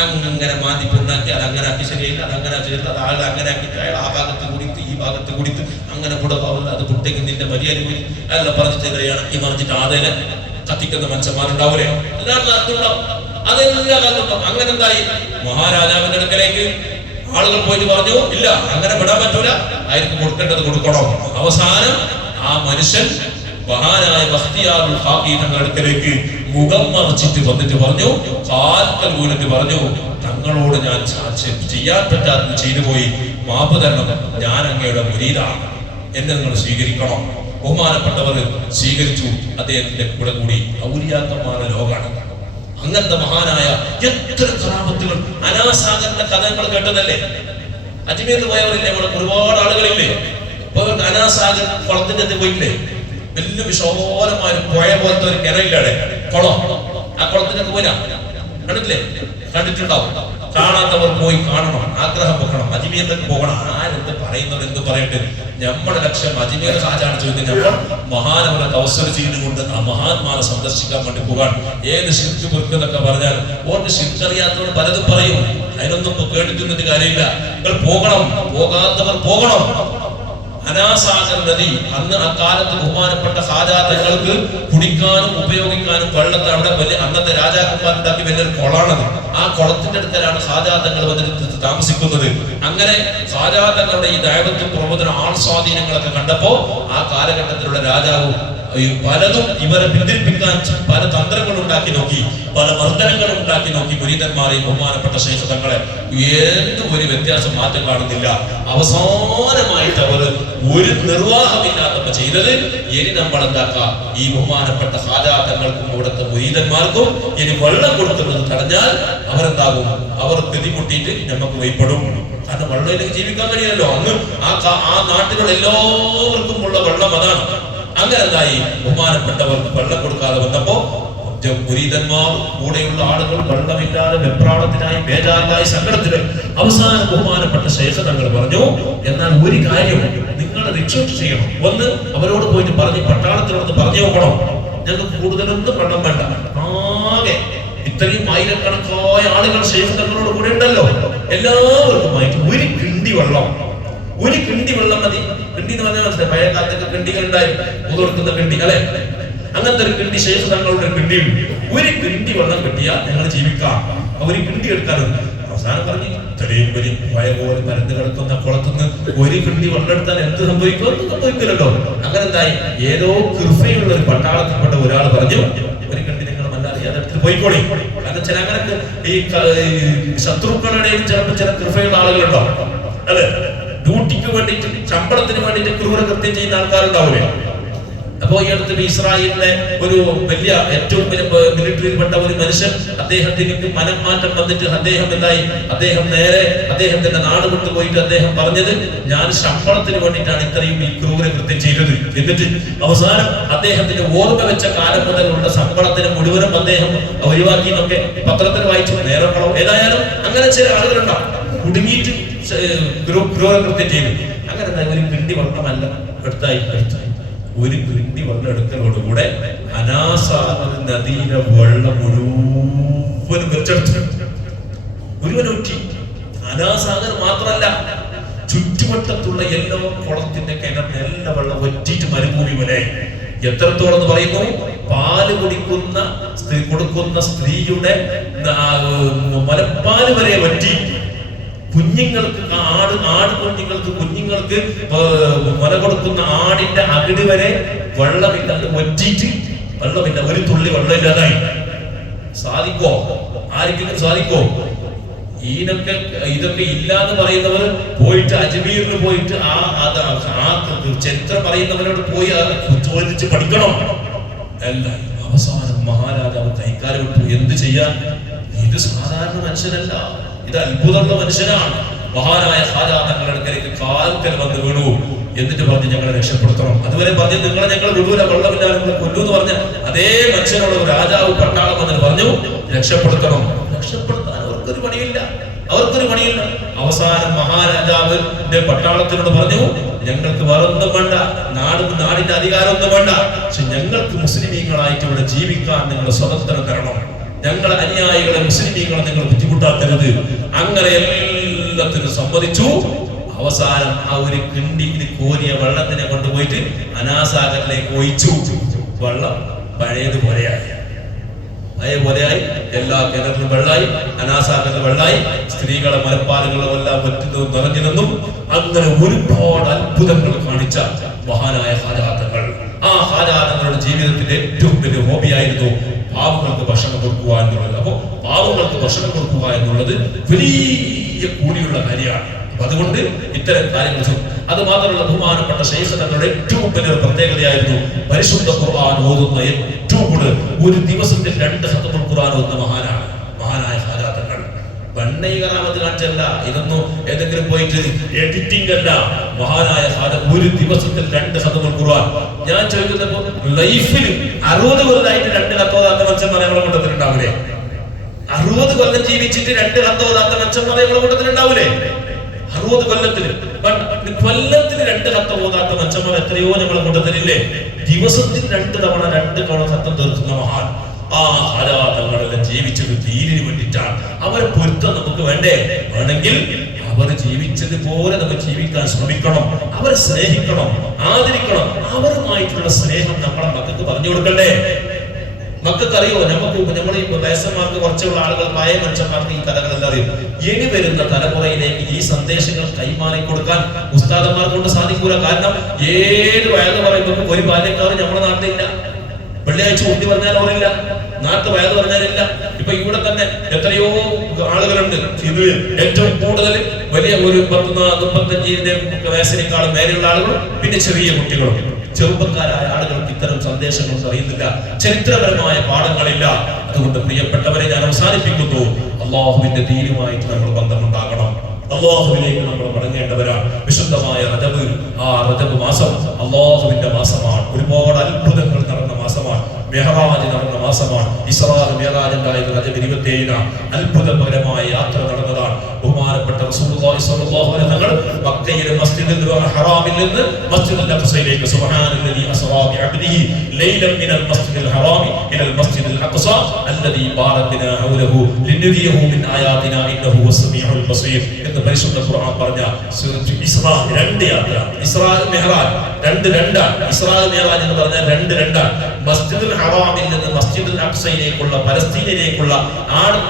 അങ്ങനെ മാറ്റി പുണ്ണാക്കി അത് അങ്ങനെ ആക്കി ശരിയില്ല, അത് അങ്ങനെ ചെയ്ത് അത് ആൾ അങ്ങനെ ആക്കി അയാൾ ആ ഭാഗത്ത് കുടിത്ത് ഈ ഭാഗത്ത് കുടിത്ത് അങ്ങനെ കൂടെ അത് കുട്ടിക്ക് നിന്റെ മര്യാദ പോയി അതെല്ലാം പറഞ്ഞിട്ട് ഇണക്കി മറിച്ചിട്ട് ആദ്യം കത്തിക്കുന്ന മനുഷ്യന്മാരുണ്ടാവൂലേ, എല്ലാ കാലത്തുണ്ടാവും, അതെല്ലാം കാലത്തുണ്ടാവും. അങ്ങനെ എന്തായി, മഹാരാജാവിന്റെ അടുക്കലേക്ക് ആളുകൾ പോയിട്ട് പറഞ്ഞു, ഇല്ല അങ്ങനെ വിടാൻ പറ്റൂല, ആയിരിക്കും കൊടുക്കേണ്ടത് കൊടുക്കണം. അവസാനം ആ മനുഷ്യൻ മഹാനായ ബഖ്തിയാറുൽ ഖാഫി തങ്ങളുടെ അടുക്കലേക്ക് മുഖം മറിച്ചിട്ട് വന്നിട്ട് പറഞ്ഞു, കാൽക്കൽ വീണിട്ട് പറഞ്ഞു, തങ്ങളോട് ഞാൻ ചെയ്യാൻ പറ്റാത്തത് ചെയ്തു പോയി, മാപ്പ് തരണം, ഞാൻ അങ്ങയുടെ മുരീദാണ്, എന്നെ നിങ്ങൾ സ്വീകരിക്കണം. ബഹുമാനപ്പെട്ടവർ സ്വീകരിച്ചു. അദ്ദേഹത്തിന്റെ കൂടെ കൂടി ഔലിയാക്കന്മാരുടെ ലോകാണ്. അങ്ങനത്തെ മഹാനായ എത്ര കറാമത്തുകൾ, അനാസാഗറിന്റെ കഥ നമ്മൾ കേട്ടതല്ലേ? അജ്മീറിൽ പോയവരില്ലേ, ഇവിടെ ഒരുപാട് ആളുകളില്ലേ? ഇപ്പൊ അനാസാഗർ കുളത്തിന്റെ അടുത്ത് പോയില്ലേ? വലിയ വിശാലമായ പുഴ പോലത്തെ ഒരു കിണയിലാണ് കുളം. ആ കുളത്തിനൊക്കെ പോരാ കണ്ടിട്ടില്ലേ? കണ്ടിട്ടുണ്ടാവും. കാണാത്തവർ പോയി കാണണം, ആഗ്രഹം വെക്കണം, അജ്മീറിലേക്ക് പോകണം. ആരെന്ത് പറയുന്നത് എന്ത് പറയട്ടെ, നമ്മുടെ ലക്ഷ്യം അജ്മീർ ഹാജാണ് ചോദിക്കുന്നത്. നമ്മൾ മഹാനവരെ അവസരം ചെയ്തുകൊണ്ട് ആ മഹാന്മാരെ സന്ദർശിക്കാൻ വേണ്ടി പോകാൻ. ഏത് ശിർക്ക് പൊറുക്കെന്നൊക്കെ പറഞ്ഞാൽ ഓർക്ക് ശിർക്കറിയാത്തവർ പലതും പറയും, അതിനൊന്നും കേട്ടിട്ടുന്നൊരു കാര്യമില്ല. നിങ്ങൾ പോകണം, പോകാത്തവർ പോകണം. അനാസാഗർ നദി അന്ന് ആ കാലത്ത് ബഹുമാനപ്പെട്ട ഖാജാ തങ്ങൾക്ക് കുടിക്കാനും ഉപയോഗിക്കാനും വെള്ളത്തെ അവിടെ വലിയ അന്നത്തെ രാജാക്കന്മാരുണ്ടാക്കി വലിയൊരു കുളമാണത്. ആ കുളത്തിന്റെ അടുക്കലാണ് ഖാജാ തങ്ങൾ വന്നിട്ട് താമസിക്കുന്നത്. അങ്ങനെ ഖാജാ തങ്ങളുടെ ഈ ദൈവത്വ പ്രബോധന ആൾ സ്വാധീനങ്ങളൊക്കെ കണ്ടപ്പോ ആ കാലഘട്ടത്തിലുള്ള രാജാവും പലതും ഇവരെ പിന്തിരിപ്പിക്കാൻ പല തന്ത്രങ്ങൾ ഉണ്ടാക്കി നോക്കി, പല മർദ്ദനങ്ങൾ ഉണ്ടാക്കി നോക്കി. മുരീദന്മാരെയും ബഹുമാനപ്പെട്ട ശൈഖ് തങ്ങളെ എന്തും ഒരു വ്യത്യാസം മാറ്റം കാണുന്നില്ല. അവസാനമായിട്ട് അവർ ഒരു നിർവാഹമില്ലാത്തപ്പോ ചെയ്തത്, ഇനി നമ്മൾ എന്താക്കാം, ഈ ബഹുമാനപ്പെട്ട ഖാജാ തങ്ങൾക്കും ഇവിടുത്തെ മുരീദന്മാർക്കും ഇനി വെള്ളം കൊടുക്കുന്നത് തടഞ്ഞാൽ അവരെന്താകും, അവർ ഗതിമുട്ടിയിട്ട് നമുക്ക് വൈപ്പെടും. കാരണം വെള്ളത്തിലേക്ക് ജീവിക്കാൻ കഴിയില്ലല്ലോ. അന്ന് ആ നാട്ടിലുള്ള എല്ലാവർക്കും ഉള്ള വെള്ളം അതാണ്. അങ്ങനെ എന്തായി, ബഹുമാനപ്പെട്ടവർക്ക് വെള്ളം കൊടുക്കാതെ വന്നപ്പോ മുരീദന്മാർ കൂടെയുള്ള ആളുകൾ വെള്ളമില്ലാതെ വെപ്രാളത്തിനായി ബേജാറിലായി സങ്കടത്തില്. അവസാനം ബഹുമാനപ്പെട്ട ശൈഖ് തങ്ങൾ പറഞ്ഞു, എന്നാൽ ഒരു കാര്യം നിങ്ങൾ റിക്വസ്റ്റ് ചെയ്യണം. ഒന്ന്, അവരോട് പോയിട്ട് പറഞ്ഞ് പട്ടാളത്തിനോട് പറഞ്ഞു നോക്കണം, ഞങ്ങൾക്ക് കൂടുതലൊന്നും വെള്ളം വേണ്ട, ആകെ ഇത്രയും ആയിരക്കണക്കായ ആളുകൾ ശൈഖ് തങ്ങളോട് കൂടെ ഉണ്ടല്ലോ, എല്ലാവർക്കുമായിട്ട് ഒരു കിണ്ടി വെള്ളം മതി. കിണ്ടി എന്ന് പറഞ്ഞാൽ മനസ്സിലായി, പഴയ കാലത്തൊക്കെ കിണ്ടികൾ ഉണ്ടായി, കൊടുക്കുന്ന കിണ്ടി അല്ലെ, അങ്ങനത്തെ ഒരു കിണ്ടി ശൈഖ് തങ്ങളുടെ കിണ്ടിയും. ഒരു കിണ്ടി വെള്ളം കിട്ടിയാൽ ഞങ്ങൾ ജീവിക്കാം, ഒരു കിണ്ടി എടുക്കാറുണ്ട്. അവസാനം പറഞ്ഞു, ഇത്രയും വലിയ പഴ പോലെ പരന്ന് കിടക്കുന്ന കുളത്തുനിന്ന് ഒരു കിണ്ടി വെള്ളം എടുത്താൽ എന്ത് സംഭവിക്കും? ഒന്നും സംഭവിക്കില്ലല്ലോ. അങ്ങനെ എന്തായി, ഏതോ കൃപയുള്ള ഒരു പട്ടാളത്തിൽപ്പെട്ട ഒരാൾ പറഞ്ഞു, ഒരു കിണ്ടി നിങ്ങൾ മല്ലാതെ അതെടുത്ത് പോയിക്കോളി. കാരണം ചില അങ്ങനൊക്കെ ഈ ശത്രുക്കളുടെയും ചിലപ്പോൾ ചില കൃപയുള്ള ആളുകളുണ്ടാവും അല്ലെ, ഡ്യൂട്ടിക്ക് വേണ്ടിയിട്ട് ശമ്പളത്തിന് വേണ്ടിയിട്ട് ക്രൂരകൃത്യം ചെയ്യുന്ന ആൾക്കാരുണ്ടാവില്ലേ. അപ്പോ ഈ അടുത്ത് ഇസ്രായേലിലെ ഒരു വലിയ ഏറ്റവും മിലിറ്ററിയിൽപ്പെട്ട ഒരു മനുഷ്യൻ, അദ്ദേഹത്തിന് മനംമാറ്റം വന്നിട്ട് അദ്ദേഹം നേരെ അദ്ദേഹത്തിന്റെ നാട് വിട്ടു പോയിട്ട് അദ്ദേഹം പറഞ്ഞത്, ഞാൻ ശമ്പളത്തിന് വേണ്ടിയിട്ടാണ് ഇത്രയും ഈ ക്രൂരകൃത്യം ചെയ്തത്. എന്നിട്ട് അവസാനം അദ്ദേഹത്തിന്റെ ഓർമ്മ വെച്ച കാലം മുതലുള്ള ശമ്പളത്തിന് മുഴുവനും അദ്ദേഹം ഒഴിവാക്കി എന്നൊക്കെ പത്രത്തിൽ വായിച്ചു. നേരങ്ങളോ ഏതായാലും അങ്ങനെ ചില ആളുകളുണ്ടാവും കുടുങ്ങിയിട്ട് ക്രൂരകൃത്യം ചെയ്തു. അങ്ങനെ ഒരു കിണ്ടി വെള്ളമല്ല എടുത്തായി ഒരു കിണ്ടി വെള്ളം എടുക്കലോടുകൂടെ അനാസാഗർ നദിയിലെ വെള്ളം മുഴുവനും വെച്ചെടുത്തു, മുഴുവനൊറ്റി. അനാസാഗർ മാത്രമല്ല, ചുറ്റുവട്ടത്തുള്ള എല്ലാ കുളത്തിന്റെ കിണറിന് എല്ലാ വെള്ളം ഒറ്റിയിട്ട് മരുഭൂമി പോലെ. എത്രത്തോളം എന്ന് പറയുന്നു, പാല് കൊടുക്കുന്ന സ്ത്രീയുടെ മുലപ്പാല് വരെ വറ്റി. കുഞ്ഞുങ്ങൾക്ക് കുഞ്ഞുങ്ങൾക്ക് മുല കൊടുക്കുന്ന ആടിന്റെ അകിട് വരെ വെള്ളമില്ലാതെ ഒറ്റിയിട്ട് വെള്ളമില്ല, ഒരു തുള്ളി വെള്ളമില്ലാതായി. സാധിക്കോ? ആർക്കെങ്കിലും സാധിക്കോ? ഇതൊക്കെ ഇല്ലാന്ന് പറയുന്നവർ പോയിട്ട് അജ്മീറിൽ പോയിട്ട് ആ ചരിത്രം പറയുന്നവരോട് പോയി ചോദിച്ച് പഠിക്കണം. അല്ല, അവസാനം മഹാരാജാവ് കൈക്കാലം വിട്ടു. എന്ത് ചെയ്യാൻ? ഇത് സാധാരണ മനുഷ്യനല്ല, ഇത് അത്ഭുതമുള്ള മനുഷ്യനാണ്. മഹാനായ ഖാജ തങ്ങളുടെ അടുക്കലേക്ക് കാൽക്കൽ വന്ന് വീണു. എന്നിട്ട് പറഞ്ഞ് ഞങ്ങളെ രക്ഷപ്പെടുത്തണം. അതുവരെ പറഞ്ഞ് നിങ്ങളെ ഞങ്ങൾ വിടൂല, വെള്ളമില്ലാതെ നിങ്ങളെ കൊല്ലൂ എന്ന് പറഞ്ഞ അതേ മനുഷ്യനോട് രാജാവ് പട്ടാളം വന്നിട്ട് പറഞ്ഞു രക്ഷപ്പെടുത്തണം. രക്ഷപ്പെടുത്താൻ അവർക്കൊരു പണിയില്ല. അവസാനം മഹാരാജാവിന്റെ പട്ടാളത്തിനോട് പറഞ്ഞു, ഞങ്ങൾക്ക് വേറൊന്നും വേണ്ട, നാടിന്റെ അധികാരമൊന്നും വേണ്ട, പക്ഷെ ഞങ്ങൾക്ക് മുസ്ലിമീങ്ങളായിട്ട് ഇവിടെ ജീവിക്കാൻ നിങ്ങൾ സ്വതന്ത്രം തരണം. ഞങ്ങളെ അനുയായികളെ മുസ്ലിമീങ്ങളെ നിങ്ങൾ ബുദ്ധിമുട്ടാക്കരുത്. അങ്ങനെ എല്ലാത്തിനും സമ്മതിച്ചു. അവസാനം ആ ഒരു കിണ്ടിയിൽ കോരിയ വെള്ളത്തിനെ കൊണ്ടുപോയിട്ട് അനാസാഗറിലേക്ക് ഒഴിച്ചു. വെള്ളം പഴയതുപോലെയായി. എല്ലാ കിണറിലും വെള്ളായി, അനാസാഗറിൽ വെള്ളായി, സ്ത്രീകളെ മലപ്പാലുകളും എല്ലാം നിറഞ്ഞു നിന്നും. അങ്ങനെ ഒരുപാട് അത്ഭുതങ്ങൾ കാണിച്ച മഹാനായ ഖാജ തങ്ങൾ. ആ ഖാജ തങ്ങളുടെ ജീവിതത്തിന്റെ ഏറ്റവും വലിയ ഹോബിയായിരുന്നു പാവങ്ങൾക്ക് ഭക്ഷണം കൊടുക്കുക എന്നുള്ളത്. അപ്പൊ പാവങ്ങൾക്ക് ഭക്ഷണം കൊടുക്കുക എന്നുള്ളത് വലിയ കൂടിയുള്ള കാര്യമാണ്. അതുകൊണ്ട് ഇത്തരം കാര്യങ്ങൾ, അത് മാത്രമല്ല ബഹുമാനപ്പെട്ട ശൈഖ് തങ്ങളുടെ ഏറ്റവും വലിയ പ്രത്യേകതയായിരുന്നു പരിശുദ്ധ ഖുർആൻ ഓതുന്ന ഏറ്റവും കൂടുതൽ ഒരു ദിവസത്തിൽ 2 ഖത്മുൽ ഖുർആൻ ഓതുന്ന മഹാനായ ഖാജ തങ്ങൾ. പണ്ടേ കറാമത്ത് കാണിച്ചല്ല, ഇതൊന്നും ഏതെങ്കിലും പോയിട്ട് എഡിറ്റിംഗ് അല്ല. മഹാനായ ഖാജ ഒരു ദിവസത്തിൽ 2 ഖത്മുൽ ഖുർആൻ. ഞാൻ ചോദിക്കുന്നപ്പോ ലൈഫിൽ 60 കൊല്ലമായിട്ട് 2 ഖത്ത് ഓതാത്ത മനുഷ്യന്മാരെ നമ്മളെ കൂട്ടത്തിലുണ്ടാവൂലേ? 60 കൊല്ലം ജീവിച്ചിട്ട് 2 ഖത്ത് ഓതാത്ത മനുഷ്യന്മാരെ നമ്മളെ കൂട്ടത്തിലുണ്ടാവൂലേ? 60 കൊല്ലത്തിന് 2 ഖത്ത് ഓതാത്ത മനുഷ്യന്മാർ എത്രയോ നമ്മളെ കൂട്ടത്തിലില്ലേ? ദിവസത്തിൽ 2 തവണ ഖത്തം തീർക്കുന്ന മഹാൻ. ആ ഖാജ തങ്ങളെല്ലാം ജീവിച്ചത് ദീനിന് വേണ്ടിയിട്ടാണ്. അവരെ പൊരുത്തം നമുക്ക് വേണ്ടേ? വേണമെങ്കിൽ അവർ ജീവിച്ചതുപോലെ നമ്മൾ ജീവിക്കാൻ ശ്രമിക്കണം. അവരെ സ്നേഹിക്കണം, ആദരിക്കണം. അവരുമായിട്ടുള്ള സ്നേഹം നമ്മളെ മക്കൾക്ക് പറഞ്ഞു കൊടുക്കണ്ടേ? മക്കൾക്ക് അറിയോ? നമ്മൾ ഈ വയസ്സന്മാർക്ക് കുറച്ചുള്ള ആളുകൾ, പഴയ മനുഷ്യന്മാർക്ക് ഈ കഥകളെല്ലാം അറിയും. ഇനി വരുന്ന തലമുറയിലേക്ക് ഈ സന്ദേശങ്ങൾ കൈമാറി കൊടുക്കാൻ ഉസ്താദന്മാർ കൊണ്ട് സാധിക്കൂല. കാരണം ഏത് വയല് പറയുമ്പോൾ ഒരു ബാല്യക്കാർ നമ്മുടെ നാട്ടിലില്ല. വെള്ളിയാഴ്ച ഉണ്ടി പറഞ്ഞാൽ അവരില്ല, നാട്ടു വയത് പറഞ്ഞാലില്ല. ഇപ്പൊ ഇവിടെ തന്നെ എത്രയോ ആളുകളുണ്ട്. ഇത് ഏറ്റവും കൂടുതൽ വലിയ ഒരു 35 വയസ്സിനേക്കാളും മേലെയുള്ള ആളുകളും പിന്നെ ചെറിയ കുട്ടികളും. ചെറുപ്പക്കാരായ ആളുകൾക്ക് ഇത്തരം സന്ദേശങ്ങൾ അറിയുന്നില്ല, ചരിത്രപരമായ പാഠങ്ങളില്ല. അതുകൊണ്ട് പ്രിയപ്പെട്ടവരെ ഞാൻ അവസാനിപ്പിക്കുന്നു, അള്ളാഹുവിന്റെ ദീനുമായിട്ട് നമ്മൾ ബന്ധമുണ്ടാകണം. അള്ളാഹുവിലേക്ക് നമ്മൾ മടങ്ങേണ്ടവരാണ്. വിശുദ്ധമായ റജബ്, ആ റജബ് മാസം അള്ളാഹുവിന്റെ മാസമാണ്. ഒരുപാട് അത്ഭുതങ്ങൾ നടന്ന മാസമാണ്. മെഹറാജ് നടന്ന മാസമാണ്. ഇസ്രാ മിഅ്റാജ് ഉണ്ടായത് റജബ് 27 അത്ഭുതകരമായ യാത്ര നടന്നതാണ്. ബഹുമാനപ്പെട്ട റസൂലുള്ളാഹി സ്വല്ലല്ലാഹു അലൈഹി വസല്ലം മക്കയിലെ മസ്ജിദുൽ ഹറാമിൽ നിന്ന് മസ്ജിദുൽ അഖ്സയിലേക്ക് സുബ്ഹാനല്ലദീ അസ്റാ ബിഅബ്ദിഹി ലൈലൻ മിനൽ മസ്ജിദിൽ ഹറാമി ഇലൽ മസ്ജിദിൽ അഖ്സാ അല്ലദീ ബാറക്നാ ഹൗലഹു ലിനുരിയഹു മിൻ ആയാതിനാ ഇന്നഹു വസ്സമീഉൽ ബസീർ എന്ന് പരിശുദ്ധ ഖുർആൻ പറഞ്ഞ സൂറത്ത് ഇസ്രാ. 2 യാത്ര, ഇസ്രാ മിഅ്റാജ് 2 ഇസ്രാ മിഅ്റാജ് എന്ന് പറഞ്ഞാൽ 2 മസ്ജിദുൽ ഹറാമിൽ നിന്ന് മസ്ജിദുൽ അഖ്സയിലേക്കുള്ള, പലസ്തീനിലേക്കുള്ള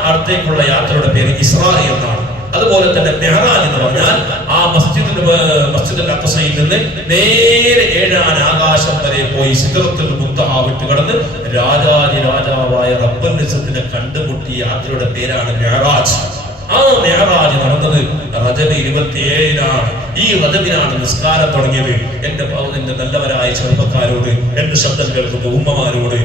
അടുത്തേക്കുള്ള യാത്രയുടെ പേര് ഇസ്രാ എന്നാണ്. അതുപോലെ തന്നെ മെഹറാജ് എന്ന് പറഞ്ഞാൽ ആ മസ്ജിദുൽ അഖ്സയിൽ നിന്ന് നേരെ 7 ആകാശം വരെ പോയി സിദ്റത്തുൽ മുൻതഹ വിട്ട് കടന്ന് രാജാവായ റബ്ബുൽ ഇസ്സത്തിനെ കണ്ടുമുട്ടിയ യാത്രയുടെ പേരാണ് മെഹറാജ്. ആ മെഹറാജ് നടന്നത് റജബ് 27 ഈ റജബിനാണ് നിസ്കാരം തുടങ്ങിയത്. എന്റെ നല്ലവരായ ചെറുപ്പക്കാരോട്, എന്റെ ശബ്ദം കേൾക്കുന്ന ഉമ്മമാരോട്,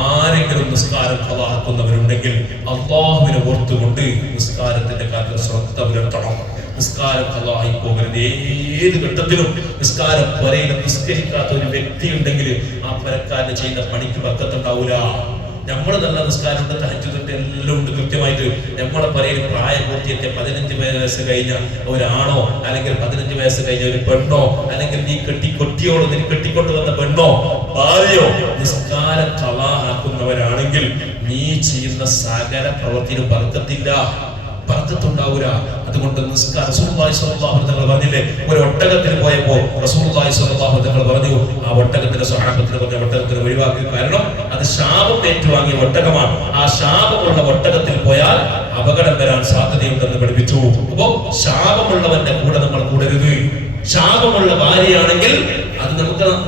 ആരെങ്കിലും നിസ്കാരം ഖളാക്കുന്നവരുണ്ടെങ്കിൽ അല്ലാഹുവിനെ ഓർത്തുകൊണ്ട് നിസ്കാരത്തിന്റെ കാര്യത്തിൽ ശ്രദ്ധ പുലർത്തണം. നിസ്കാരം ഖളായി പോകരുത്. ഏത് ഘട്ടത്തിലും നിസ്കാരം പുരയിൽ നിസ്കരിക്കാത്ത ഒരു വ്യക്തി ഉണ്ടെങ്കിൽ ആ പുരക്കാരന് ചെയ്യുന്ന പണിക്ക് ബർക്കത്തുണ്ടാവൂല. നമ്മൾ നല്ല നിസ്കാരമുണ്ട്, തഹജ്ജുദുണ്ട്, എല്ലാം ഉണ്ട് കൃത്യമായിട്ട്. നമ്മളെ പറയിൽ പ്രായപൂർത്തിയെത്തിയ 15 വയസ്സ് കഴിഞ്ഞ ഒരാണോ, അല്ലെങ്കിൽ 15 വയസ്സ് കഴിഞ്ഞ ഒരു പെണ്ണോ, അല്ലെങ്കിൽ നീ കെട്ടിക്കൊട്ടിയോളോ, നീ കെട്ടിക്കൊണ്ടുവന്ന പെണ്ണോ ഭാര്യയോ നിസ്കാരം ഖളാഹാക്കുന്നവരാണെങ്കിൽ നീ ചെയ്യുന്ന സകല പ്രവൃത്തിയിലും ബർക്കത്തില്ല, ബർക്കത്തുണ്ടാവൂല. അതുകൊണ്ട് നിസ്കാരം റസൂലുള്ളാഹി സ്വല്ലല്ലാഹു അലൈഹി വസല്ലം പറഞ്ഞില്ലേ, ഒരു ഒട്ടകത്തിന് പോയപ്പോൾ റസൂലുള്ളാഹി സ്വല്ലല്ലാഹു അലൈഹി വസല്ലം പറഞ്ഞു ആ ഒട്ടകത്തിന്റെ സ്വഹാബത്തിന് പറഞ്ഞ ഒട്ടകത്തിന് ഒഴിവാക്കി. കാരണം അത് ശാപം ഏറ്റുവാങ്ങിയ ഒട്ടകമാണ്. ആ ശാപമുള്ള ഒട്ടകത്തിൽ പോയാൽ അപകടം വരാൻ സാധ്യതയുണ്ടെന്ന് പഠിപ്പിച്ചു. അപ്പോ ശാപമുള്ളവന്റെ കൂടെ നമ്മൾ കൂടരുത്. ശാപമുള്ള ഭാര്യയാണെങ്കിൽ അത്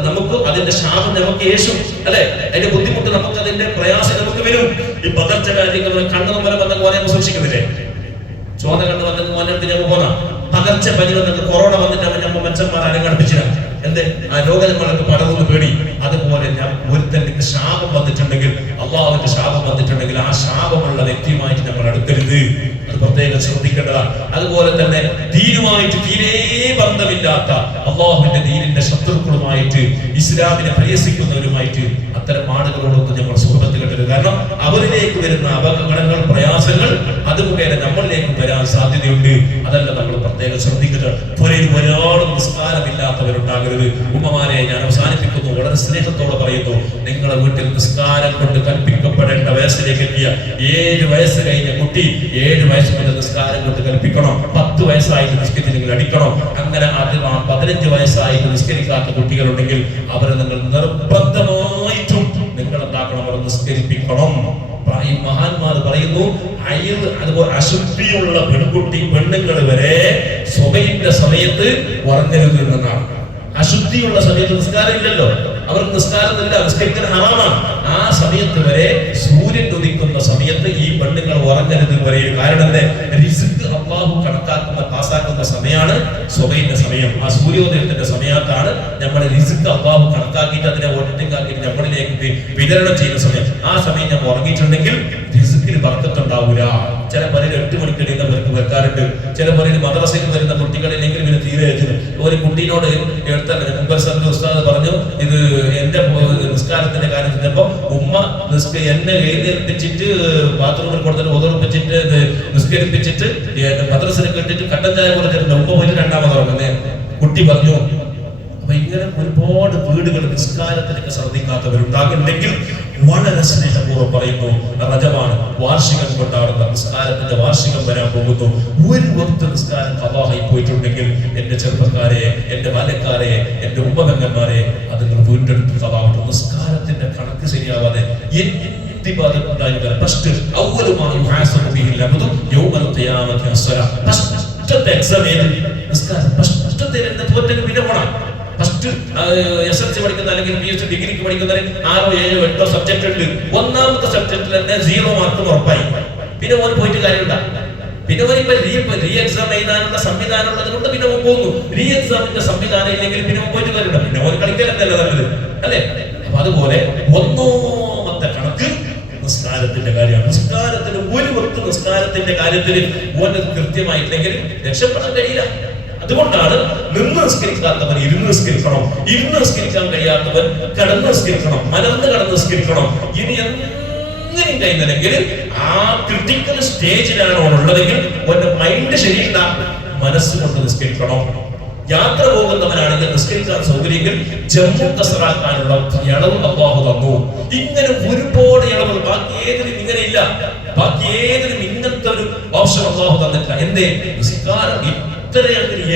നമുക്ക് അതിന്റെ ശാപം നമുക്ക് യേശു അല്ലെ, അതിന്റെ ബുദ്ധിമുട്ട് നമുക്ക്, അതിന്റെ പ്രയാസം നമുക്ക് വരും. ഈ പകർച്ചവ്യാധികൾ കണ്ണു മുമ്പ് വന്ന മോനെ സൂക്ഷിക്കുന്നില്ലേ? ചോദ കണ്ണു വന്ന മോനെ ഞങ്ങൾ പോന്ന പകർച്ചപ്പനി വന്നിട്ട് കൊറോണ വന്നിട്ട് അവൻ നമ്മൾ മനുഷ്യന്മാരെ കടുപ്പിച്ചില്ല. എന്ത് ആ രോഗം നമ്മൾക്ക് പടർന്നു പേടി. അതുപോലെ ഞാൻ ഒരുത്തന്റെ ശാപം വന്നിട്ടുണ്ടെങ്കിൽ, അള്ളാഹുവിന്റെ ശാപം വന്നിട്ടുണ്ടെങ്കിൽ ആ ശാപമുള്ള വ്യക്തിയുമായിട്ട് നമ്മൾ അടുക്കരുത്. അത് പ്രത്യേകം ശ്രദ്ധിക്കേണ്ടതാണ്. അതുപോലെ തന്നെ ദീനുമായിട്ട് തീരെ ബന്ധമില്ലാത്ത അള്ളാഹുവിന്റെ ദീനിന്റെ ശത്രുക്കളുമായിട്ട്, ഇസ്ലാമിനെ പരിഹസിക്കുന്നവരുമായിട്ട് അത്തരം ആളുകളോടൊന്നും നമ്മൾ സുഹൃത്ത് കെട്ടരുത്. കാരണം അവരിലേക്ക് വരുന്ന അപകടങ്ങൾ, പ്രയാസങ്ങൾ അത് മുഖേന നമ്മളിലേക്ക് വരാൻ സാധ്യതയുണ്ട്. അതല്ല നമ്മൾ പ്രത്യേകം ശ്രദ്ധിക്കുന്നത്. ഒരാളും നിസ്കാരമില്ലാത്തവരുണ്ടാകരുത്. ഉമ്മമാരെ ഞാൻ അവസാനിപ്പിക്കുന്നു, വളരെ സ്നേഹത്തോടെ പറയുന്നു, നിങ്ങളുടെ വീട്ടിൽ നിസ്കാരം കൊണ്ട് കൽപ്പിക്കപ്പെടേണ്ട വയസ്സിലേക്ക് എത്തിയ 7 വയസ്സ് കഴിഞ്ഞ കുട്ടി 7 വയസ്സ് കൊണ്ട് നിസ്കാരം കൊണ്ട് കൽപ്പിക്കണം. 10 വയസ്സായിട്ട് നിസ്കരിച്ചില്ലെങ്കിൽ അടിക്കണം. അങ്ങനെ അത് 15 വയസ്സായിട്ട് നിസ്കരിക്കാത്ത കുട്ടികളുണ്ടെങ്കിൽ അവരെ നിങ്ങൾ നിർബന്ധമായിട്ടും നിങ്ങൾ എന്താക്കണം, അവർ നിസ്കരിപ്പിക്കണം. ഈ മഹാന്മാർ പറയുന്നു, അതുപോലെ അശുദ്ധിയുള്ള പെണ്ണുങ്ങൾ വരെ സ്വബഹിന്റെ സമയത്ത് ഉറങ്ങരുത് എന്നാണ്. അശുദ്ധിയുള്ള സമയത്ത് നിസ്കാരം ഇല്ലല്ലോ, അവർക്ക് നിസ്കാരമില്ല, നിസ്കരിക്കാൻ ഹറാമാണ്. ആ സമയത്ത് വരെ, സൂര്യൻ ഉദിക്കുന്ന സമയത്ത് ഈ പെണ്ണുങ്ങൾ ഉറങ്ങരുത് പറയും. കാരണം റിസ്ക് അള്ളാഹു കണക്കാക്കുന്ന, പാസാക്കുന്ന സമയമാണ് സ്വബഹിന്റെ സമയം. ആ സൂര്യോദയത്തിന്റെ സമയത്താണ് നമ്മൾ റിസ്ക് അള്ളാഹു കണക്കാക്കിയിട്ട് അതിനെ ഒറ്റക്കാക്കിയിട്ട് നമ്മളിലേക്ക് വിതരണം ചെയ്യുന്ന സമയം. ആ സമയം ഞാൻ ഉറങ്ങിയിട്ടുണ്ടെങ്കിൽ റിസ്ക്കിന് ബർക്കത്തുണ്ടാവൂല. ചില പലരും 8 മണിക്ക് എഴുതുന്നവർക്ക് വെക്കാറുണ്ട്. ചില പലരും മദ്രസയിൽ വരുന്ന കുട്ടികളില്ലെങ്കിൽ ഇവര് തീരെ ഒരു കുട്ടീനോട് മുമ്പ് ഉസ്താദ് പറഞ്ഞു, ഇത് എന്റെ നിസ്കാരത്തിന്റെ കാര്യം ചെന്നപ്പോ ഉമ്മ എന്നെ എഴുന്നേൽപ്പിച്ചിട്ട് ബാത്റൂമിൽ കൊടുത്തിട്ട് ഒതുറപ്പിച്ചിട്ട് നിസ്കരിപ്പിച്ചിട്ട് മദ്രസയിൽ കെട്ടിട്ട് കട്ടൻ ചായ കൊടുത്തിട്ടുണ്ട്. ഉമ്മ പോയിട്ട് 2ാമത് ഉറങ്ങുന്നേ കുട്ടി പറഞ്ഞു. അപ്പൊ ഇങ്ങനെ ഒരുപാട് വീടുകൾ നിസ്കാരത്തിനൊക്കെ ശ്രദ്ധിക്കാത്തവരുണ്ടാകുന്നുണ്ടെങ്കിൽ വളരെ സ്നേഹപൂർവ്വം പറയുന്നു, റജബാണ്, വാർഷികം കൊണ്ടാടുന്ന നിസ്കാരത്തിന്റെ വാർഷികം വരാൻ പോകുന്നു. ഒരു വക്ത് നിസ്കാരം ഖളായി പോയിട്ടുണ്ടെങ്കിൽ എന്റെ ചെറുപ്പക്കാരെ, എന്റെ ബാല്യക്കാരെ, എന്റെ ഉമ്മകന്മാരെ അത് നിങ്ങൾ വീണ്ടെടുത്ത് ഖളാവട്ടെ. നിസ്കാരത്തിന്റെ കണക്ക് ശരിയാവാതെ ഫസ്റ്റ് SLC പഠിക്കുന്ന അല്ലെങ്കിൽ PhD ഡിഗ്രിക്ക് പഠിക്കുന്നവർ 6, 7, 8 സബ്ജക്ട് ഉണ്ട്. 1ാമത്തെ സബ്ജക്റ്റിൽ തന്നെ 0 മാർക്ക് ഉറപ്പായി. പിന്നെ ഓൻ പോയിട്ട് കാര്യമുണ്ട. പിന്നെ ഓനിപ്പോ റീ എക്സാം എഴുതാനുള്ള സംവിധാനം ഉള്ളത് കൊണ്ട് പിന്നെ ഓൻ പോകുന്നു. റീ എക്സാമിന്റെ സംവിധാനം ഇല്ലെങ്കിൽ പിന്നെ ഓൻ പോയിട്ട് കാര്യമുണ്ട. പിന്നെ ഓൻ കളിക്കലല്ല നല്ലത് അല്ലേ? അപ്പൊ അതുപോലെ 1ാമത്തെ കണക്ക് നിസ്കാരത്തിന്റെ കാര്യമാണ്. നിസ്കാരത്തിന് ഒരു വക്ത് നിസ്കാരത്തിന്റെ കാര്യത്തിൽ ഓന് കൃത്യമായിട്ടില്ലെങ്കിൽ രക്ഷപ്പെടാൻ കഴിയില്ല. അതുകൊണ്ടാണ് നിന്ന് നിസ്കരിക്കാത്തവൻ ഇരുന്ന് നിസ്കരിക്കണം, ഇരുന്ന് നിസ്കരിക്കാൻ കഴിയാത്തവൻ കിടന്ന് നിസ്കരിക്കണം, മലർന്ന് കിടന്ന് നിസ്കരിക്കണം. ഇനി എങ്ങനെയും കഴിയുന്നില്ലെങ്കിൽ ആ ക്രിട്ടിക്കൽ സ്റ്റേജിലാണ് ഉള്ളതെങ്കിൽ അവന്റെ മൈൻഡ് ശരിയില്ല, മനസ്സുകൊണ്ട് നിസ്കരിക്കണം. യാത്ര പോകുന്നവനാണെങ്കിൽ നിസ്കരിക്കാൻ സൗകര്യമെങ്കിൽ ജമ്മു കസറാക്കാനുള്ള ഇളവ് അല്ലാഹു തന്നു. ഇങ്ങനെ ഒരുപാട് ഇളവുകൾ ബാക്കി ഏതിനും ഇങ്ങനെ ഇല്ല. ബാക്കി ഏതിനും ഇങ്ങനത്തെ ഒരു ഓപ്ഷൻ അല്ലാഹു തന്നിട്ടില്ല. എന്തേ? നിസ്കാരം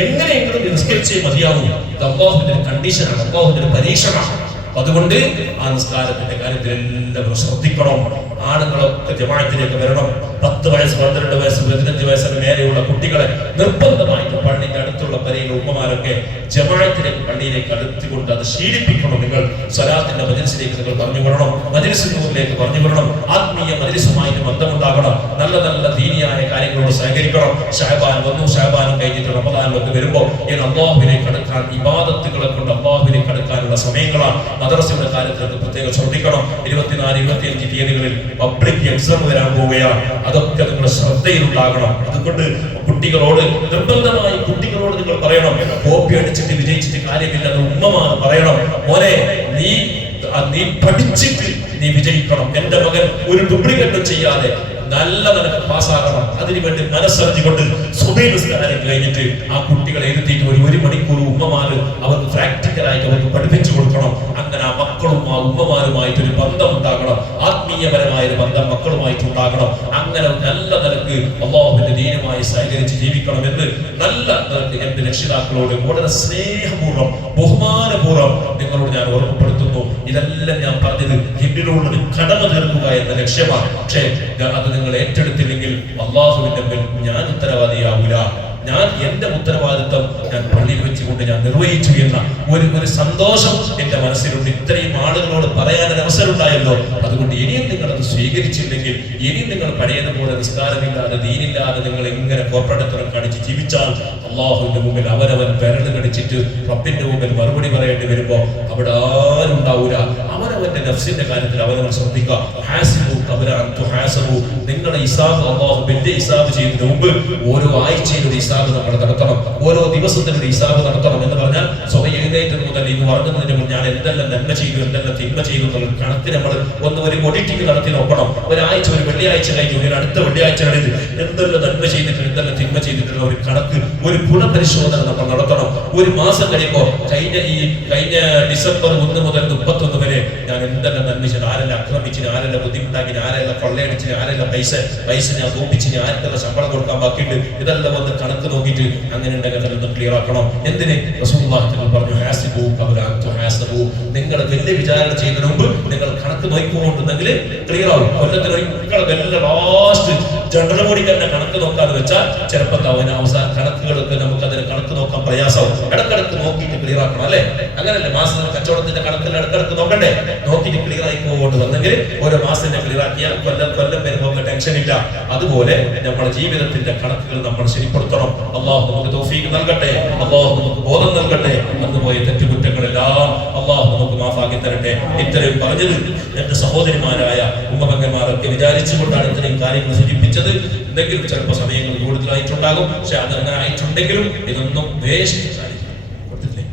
എങ്ങനെയെങ്കിലും നിസ്കരിച്ചേ മതിയാവും. അല്ലാഹുവിന്റെ കണ്ടീഷനാണ്, അല്ലാഹുവിന്റെ പരീക്ഷണമാണ്. അതുകൊണ്ട് ആ നിസ്കാരത്തിന്റെ കാര്യത്തിൽ എല്ലാവരും ശ്രദ്ധിക്കണം. ആണുങ്ങളൊക്കെ ജമാഅത്തിലേക്ക് വരണം. 10 വയസ്സ്, 12 വയസ്സ്, 15 വയസ്സിന് മേലെയുള്ള കുട്ടികളെ നിർബന്ധമായിട്ട് പള്ളിന്റെ അടുത്തുള്ള പരയിലെ ഉമ്മമാരൊക്കെ ജമാഅത്തിലേക്ക്, പള്ളിയിലേക്ക് അടുത്തുകൊണ്ട് അത് ശീലിപ്പിക്കണം. നിങ്ങൾ സ്വലാത്തിന്റെ മജ്‌ലിസിലേക്ക് നിങ്ങൾ പറഞ്ഞു വിടണം, മജ്‌ലിസിലേക്ക് പറഞ്ഞു വിടണം. ആത്മീയ മജ്‌ലിസുമായിട്ട് ബന്ധമുണ്ടാകണം. നല്ല നല്ല ദീനിയായ കാര്യങ്ങളോട് സഹകരിക്കണം. ഷഅബാൻ വന്നു, ഷഅബാനും കഴിഞ്ഞിട്ട് റമദാനിലൊക്കെ വരുമ്പോൾ ഈ അല്ലാഹുവിലേക്ക് അടുക്കാൻ, ഇബാദത്തുകളെ കൊണ്ട് അല്ലാഹുവിലേക്ക് അടുക്കാനുള്ള സമയങ്ങളാണ്. മദ്രസയുടെ കാര്യത്തിലൊക്കെ പ്രത്യേകം ശ്രദ്ധിക്കണം. 24, 25 തീയതികളിൽ പബ്ലിക് എക്സാം വരാൻ പോവുകയാണ്. അതൊക്കെ നിങ്ങളുടെ ശ്രദ്ധയിലുണ്ടാകണം. അതുകൊണ്ട് കുട്ടികളോട് നിർബന്ധമായി നിങ്ങൾ പറയണം, കോപ്പി അടിച്ചിട്ട് വിജയിച്ചിട്ട് കാര്യമില്ലെന്ന് ഉമ്മമാർ പറയണം. മോനെ, നീ പഠിച്ചിട്ട് നീ വിജയിക്കണം. എന്റെ മകൻ ഒരു ഡ്യൂപ്ലിക്കേറ്റ് ചെയ്യാതെ നല്ല നിലക്ക് പാസ്സാകണം. അതിനുവേണ്ടി മനസ്സറിഞ്ഞുകൊണ്ട് സുബഹി നിസ്കാരം കഴിഞ്ഞിട്ട് ആ കുട്ടികളെ ഇരുത്തിയിട്ട് 1 മണിക്കൂർ ഉമ്മമാര് അവർക്ക് പ്രാക്ടിക്കലായിട്ട് അവർക്ക് പഠിപ്പിച്ചു കൊടുക്കണം. അങ്ങനെ ആ മക്കളും ആ ഉമ്മമാരുമായിട്ടൊരു ബന്ധം ഉണ്ടാകണം. ആത്മീയപരമായ ഒരു ബന്ധം മക്കളുമായിട്ട് ഉണ്ടാകണം. അങ്ങനെ നല്ല നിലക്ക് അല്ലാഹുവിന്റെ ദീനുമായി സഹകരിച്ച് ജീവിക്കണം എന്ന് നല്ല നിലക്ക് എന്റെ രക്ഷിതാക്കളോട് വളരെ സ്നേഹപൂർവ്വം, ബഹുമാനപൂർവ്വം നിങ്ങളോട് ഞാൻ ഓർമ്മപ്പെടുത്തുന്നു. ഇതെല്ലാം ഞാൻ പറഞ്ഞത് എന്നിലുള്ള കടമ തീർക്കുക എന്ന ലക്ഷ്യമാണ്. പക്ഷേ അത് നിങ്ങൾ ഏറ്റെടുത്തില്ലെങ്കിൽ അല്ലാഹുവിന്റെ മുന്നിൽ ഞാൻ ഉത്തരവാദിയാവൂല. ഞാൻ എന്റെ ഉത്തരവാദിത്വം ഞാൻ പള്ളിയിൽ വെച്ചുകൊണ്ട് കൊണ്ട് ഞാൻ നിർവഹിച്ചു എന്ന ഒരു സന്തോഷം എന്റെ മനസ്സിലുണ്ട്. ഇത്രയും ആളുകളോട് പറയാനൊരു അവസരം ഉണ്ടായല്ലോ. അതുകൊണ്ട് ഇനിയും നിങ്ങളത് സ്വീകരിച്ചില്ലെങ്കിൽ, ഇനിയും നിങ്ങൾ പഴയതുപോലെ നിസ്കാരമില്ലാതെ ദീനില്ലാതെ നിങ്ങൾ എങ്ങനെ കോർപ്പറേറ്റത്തരം കാണിച്ച് ജീവിച്ചാൽ അള്ളാഹുവിന്റെ മുമ്പിൽ അവരവൻ വിരൽ കടിച്ചിട്ട് റബ്ബിന്റെ മുമ്പിൽ മറുപടി പറയേണ്ടി വരുമ്പോ അവിടെ ആരും ഉണ്ടാവൂല. അവനവന്റെ നഫ്സിന്റെ കാര്യത്തിൽ അവനവൻ ശ്രദ്ധിക്കുക. ഹാസിബു ഖബല അൻ തുഹാസബു. നിങ്ങളുടെ ഹിസാബ് അല്ലാഹു വലിയ ഹിസാബ് ചെയ്യുന്നതിന് മുമ്പ് ഓരോ ആഴ്ചയിലും ഒരു ഹിസാബ് നമ്മൾ നടത്തണം, ഓരോ ദിവസത്തിനും ഒരു ഹിസാബ് നടത്തണം. എന്ന് പറഞ്ഞാൽ സ്വയം എഴുന്നേറ്റത് മുതൽ ഇന്ന് ഉറങ്ങുന്നതിന് മുമ്പ് ഞാൻ എന്തെല്ലാം നന്മ ചെയ്തു, എന്തെല്ലാം തിന്മ ചെയ്തു എന്നുള്ള കണക്ക് നമ്മൾ ഒരു ഓഡിറ്റിംഗ് നടത്തി നോക്കണം. ഒരാഴ്ച, ഒരു വെള്ളിയാഴ്ച കഴിഞ്ഞു, ഒരു അടുത്ത വെള്ളിയാഴ്ച കഴിഞ്ഞ് എന്തെല്ലാം നന്മ ചെയ്തിട്ടുണ്ട്, എന്തെല്ലാം തിന്മ ചെയ്തിട്ടുള്ള ഒരു കണക്ക്, ഒരു ഗുണപരിശോധന നമ്മൾ നടത്തണം. ഒരു മാസം കഴിയുമ്പോൾ കഴിഞ്ഞ ഡിസംബർ 1 മുതൽ 31 വരെ ഞാൻ എന്തെല്ലാം നന്മ ചെയ്തു, ആരെല്ലാം ആക്രമിച്ചിന്, ആരെല്ലാം ബുദ്ധിമുട്ടാക്കിന്, ആരെല്ലാം കൊള്ളയടിച്ചിന്, ആരെല്ലാം പൈസ ഞാൻ തോപ്പിച്ചിന്, ആർക്കെല്ലാം ശമ്പളം കൊടുക്കാൻ ബാക്കിയിട്ട്, ഇതെല്ലാം വന്ന് കണക്ക് നോക്കിയിട്ട് അങ്ങനെ ഉണ്ടെങ്കിൽ അതെല്ലാം ക്ലിയർ ആക്കണം. എന്തിന്? റസൂലുള്ളാഹി പറഞ്ഞു ഹാസിബു ഖബല അൻ തുഹാസബു. നിങ്ങൾ വലിയ വിചാരണ ചെയ്യുന്നതിന് മുമ്പ് നിങ്ങൾ കണക്ക് നോക്കിക്കൊണ്ടുണ്ടെങ്കിൽ ക്ലിയർ ആവും. കൊല്ലത്തിൽ എല്ലാം ലാസ്റ്റ് ജനറൽ ബോഡിക്ക് തന്നെ കണക്ക് നോക്കാന്ന് വെച്ചാൽ ചിലപ്പോൾ അവസാന കണക്കുകളൊക്കെ നമുക്ക് അതിന് കണക്ക് നോക്കാൻ പ്രയാസമാവും. ഇടക്കിടക്ക് നോക്കിയിട്ട് ക്ലിയർ ആക്കണം, അല്ലെ? അങ്ങനല്ലേ? മാസം കച്ചവടത്തിന്റെ കണക്കെല്ലാം ഇടക്കിടക്ക് നോക്കണ്ടേ? നോക്കിയിട്ട് ക്ലിയർ ആയി പോകൊണ്ട് വന്നെങ്കിൽ ഓരോ മാസം ക്ലിയർ ആക്കിയാൽ കൊല്ലം വരുമ്പോൾ ടെൻഷൻ ഇല്ല. അതുപോലെ നമ്മുടെ ജീവിതത്തിന്റെ കണക്കുകൾ നമ്മൾ ശരിപ്പെടുത്തണം. അള്ളാഹു നമുക്ക് തൗഫീഖ് നൽകട്ടെ, അള്ളാഹു നമുക്ക് ബോധം നൽകട്ടെ. അതുപോയ തെറ്റുകുറ്റങ്ങളെല്ലാം അള്ളാഹു നമുക്ക് മാഫാക്കി തരട്ടെ. ഇത്രയും പറഞ്ഞത് എന്റെ സഹോദരിമാരായ ഉമ്മപെങ്ങന്മാരൊക്കെ വിചാരിച്ചുകൊണ്ടാണ് ഇത്രയും കാര്യങ്ങൾ സൂചിപ്പിച്ചത്. എന്തെങ്കിലും ചിലപ്പോൾ സമയങ്ങൾ കൂടുതലായിട്ടുണ്ടാകും, പക്ഷെ അതങ്ങനെ ആയിട്ടുണ്ടെങ്കിലും ഇതൊന്നും വേസ്റ്റ് കൊടുത്തില്ലേ.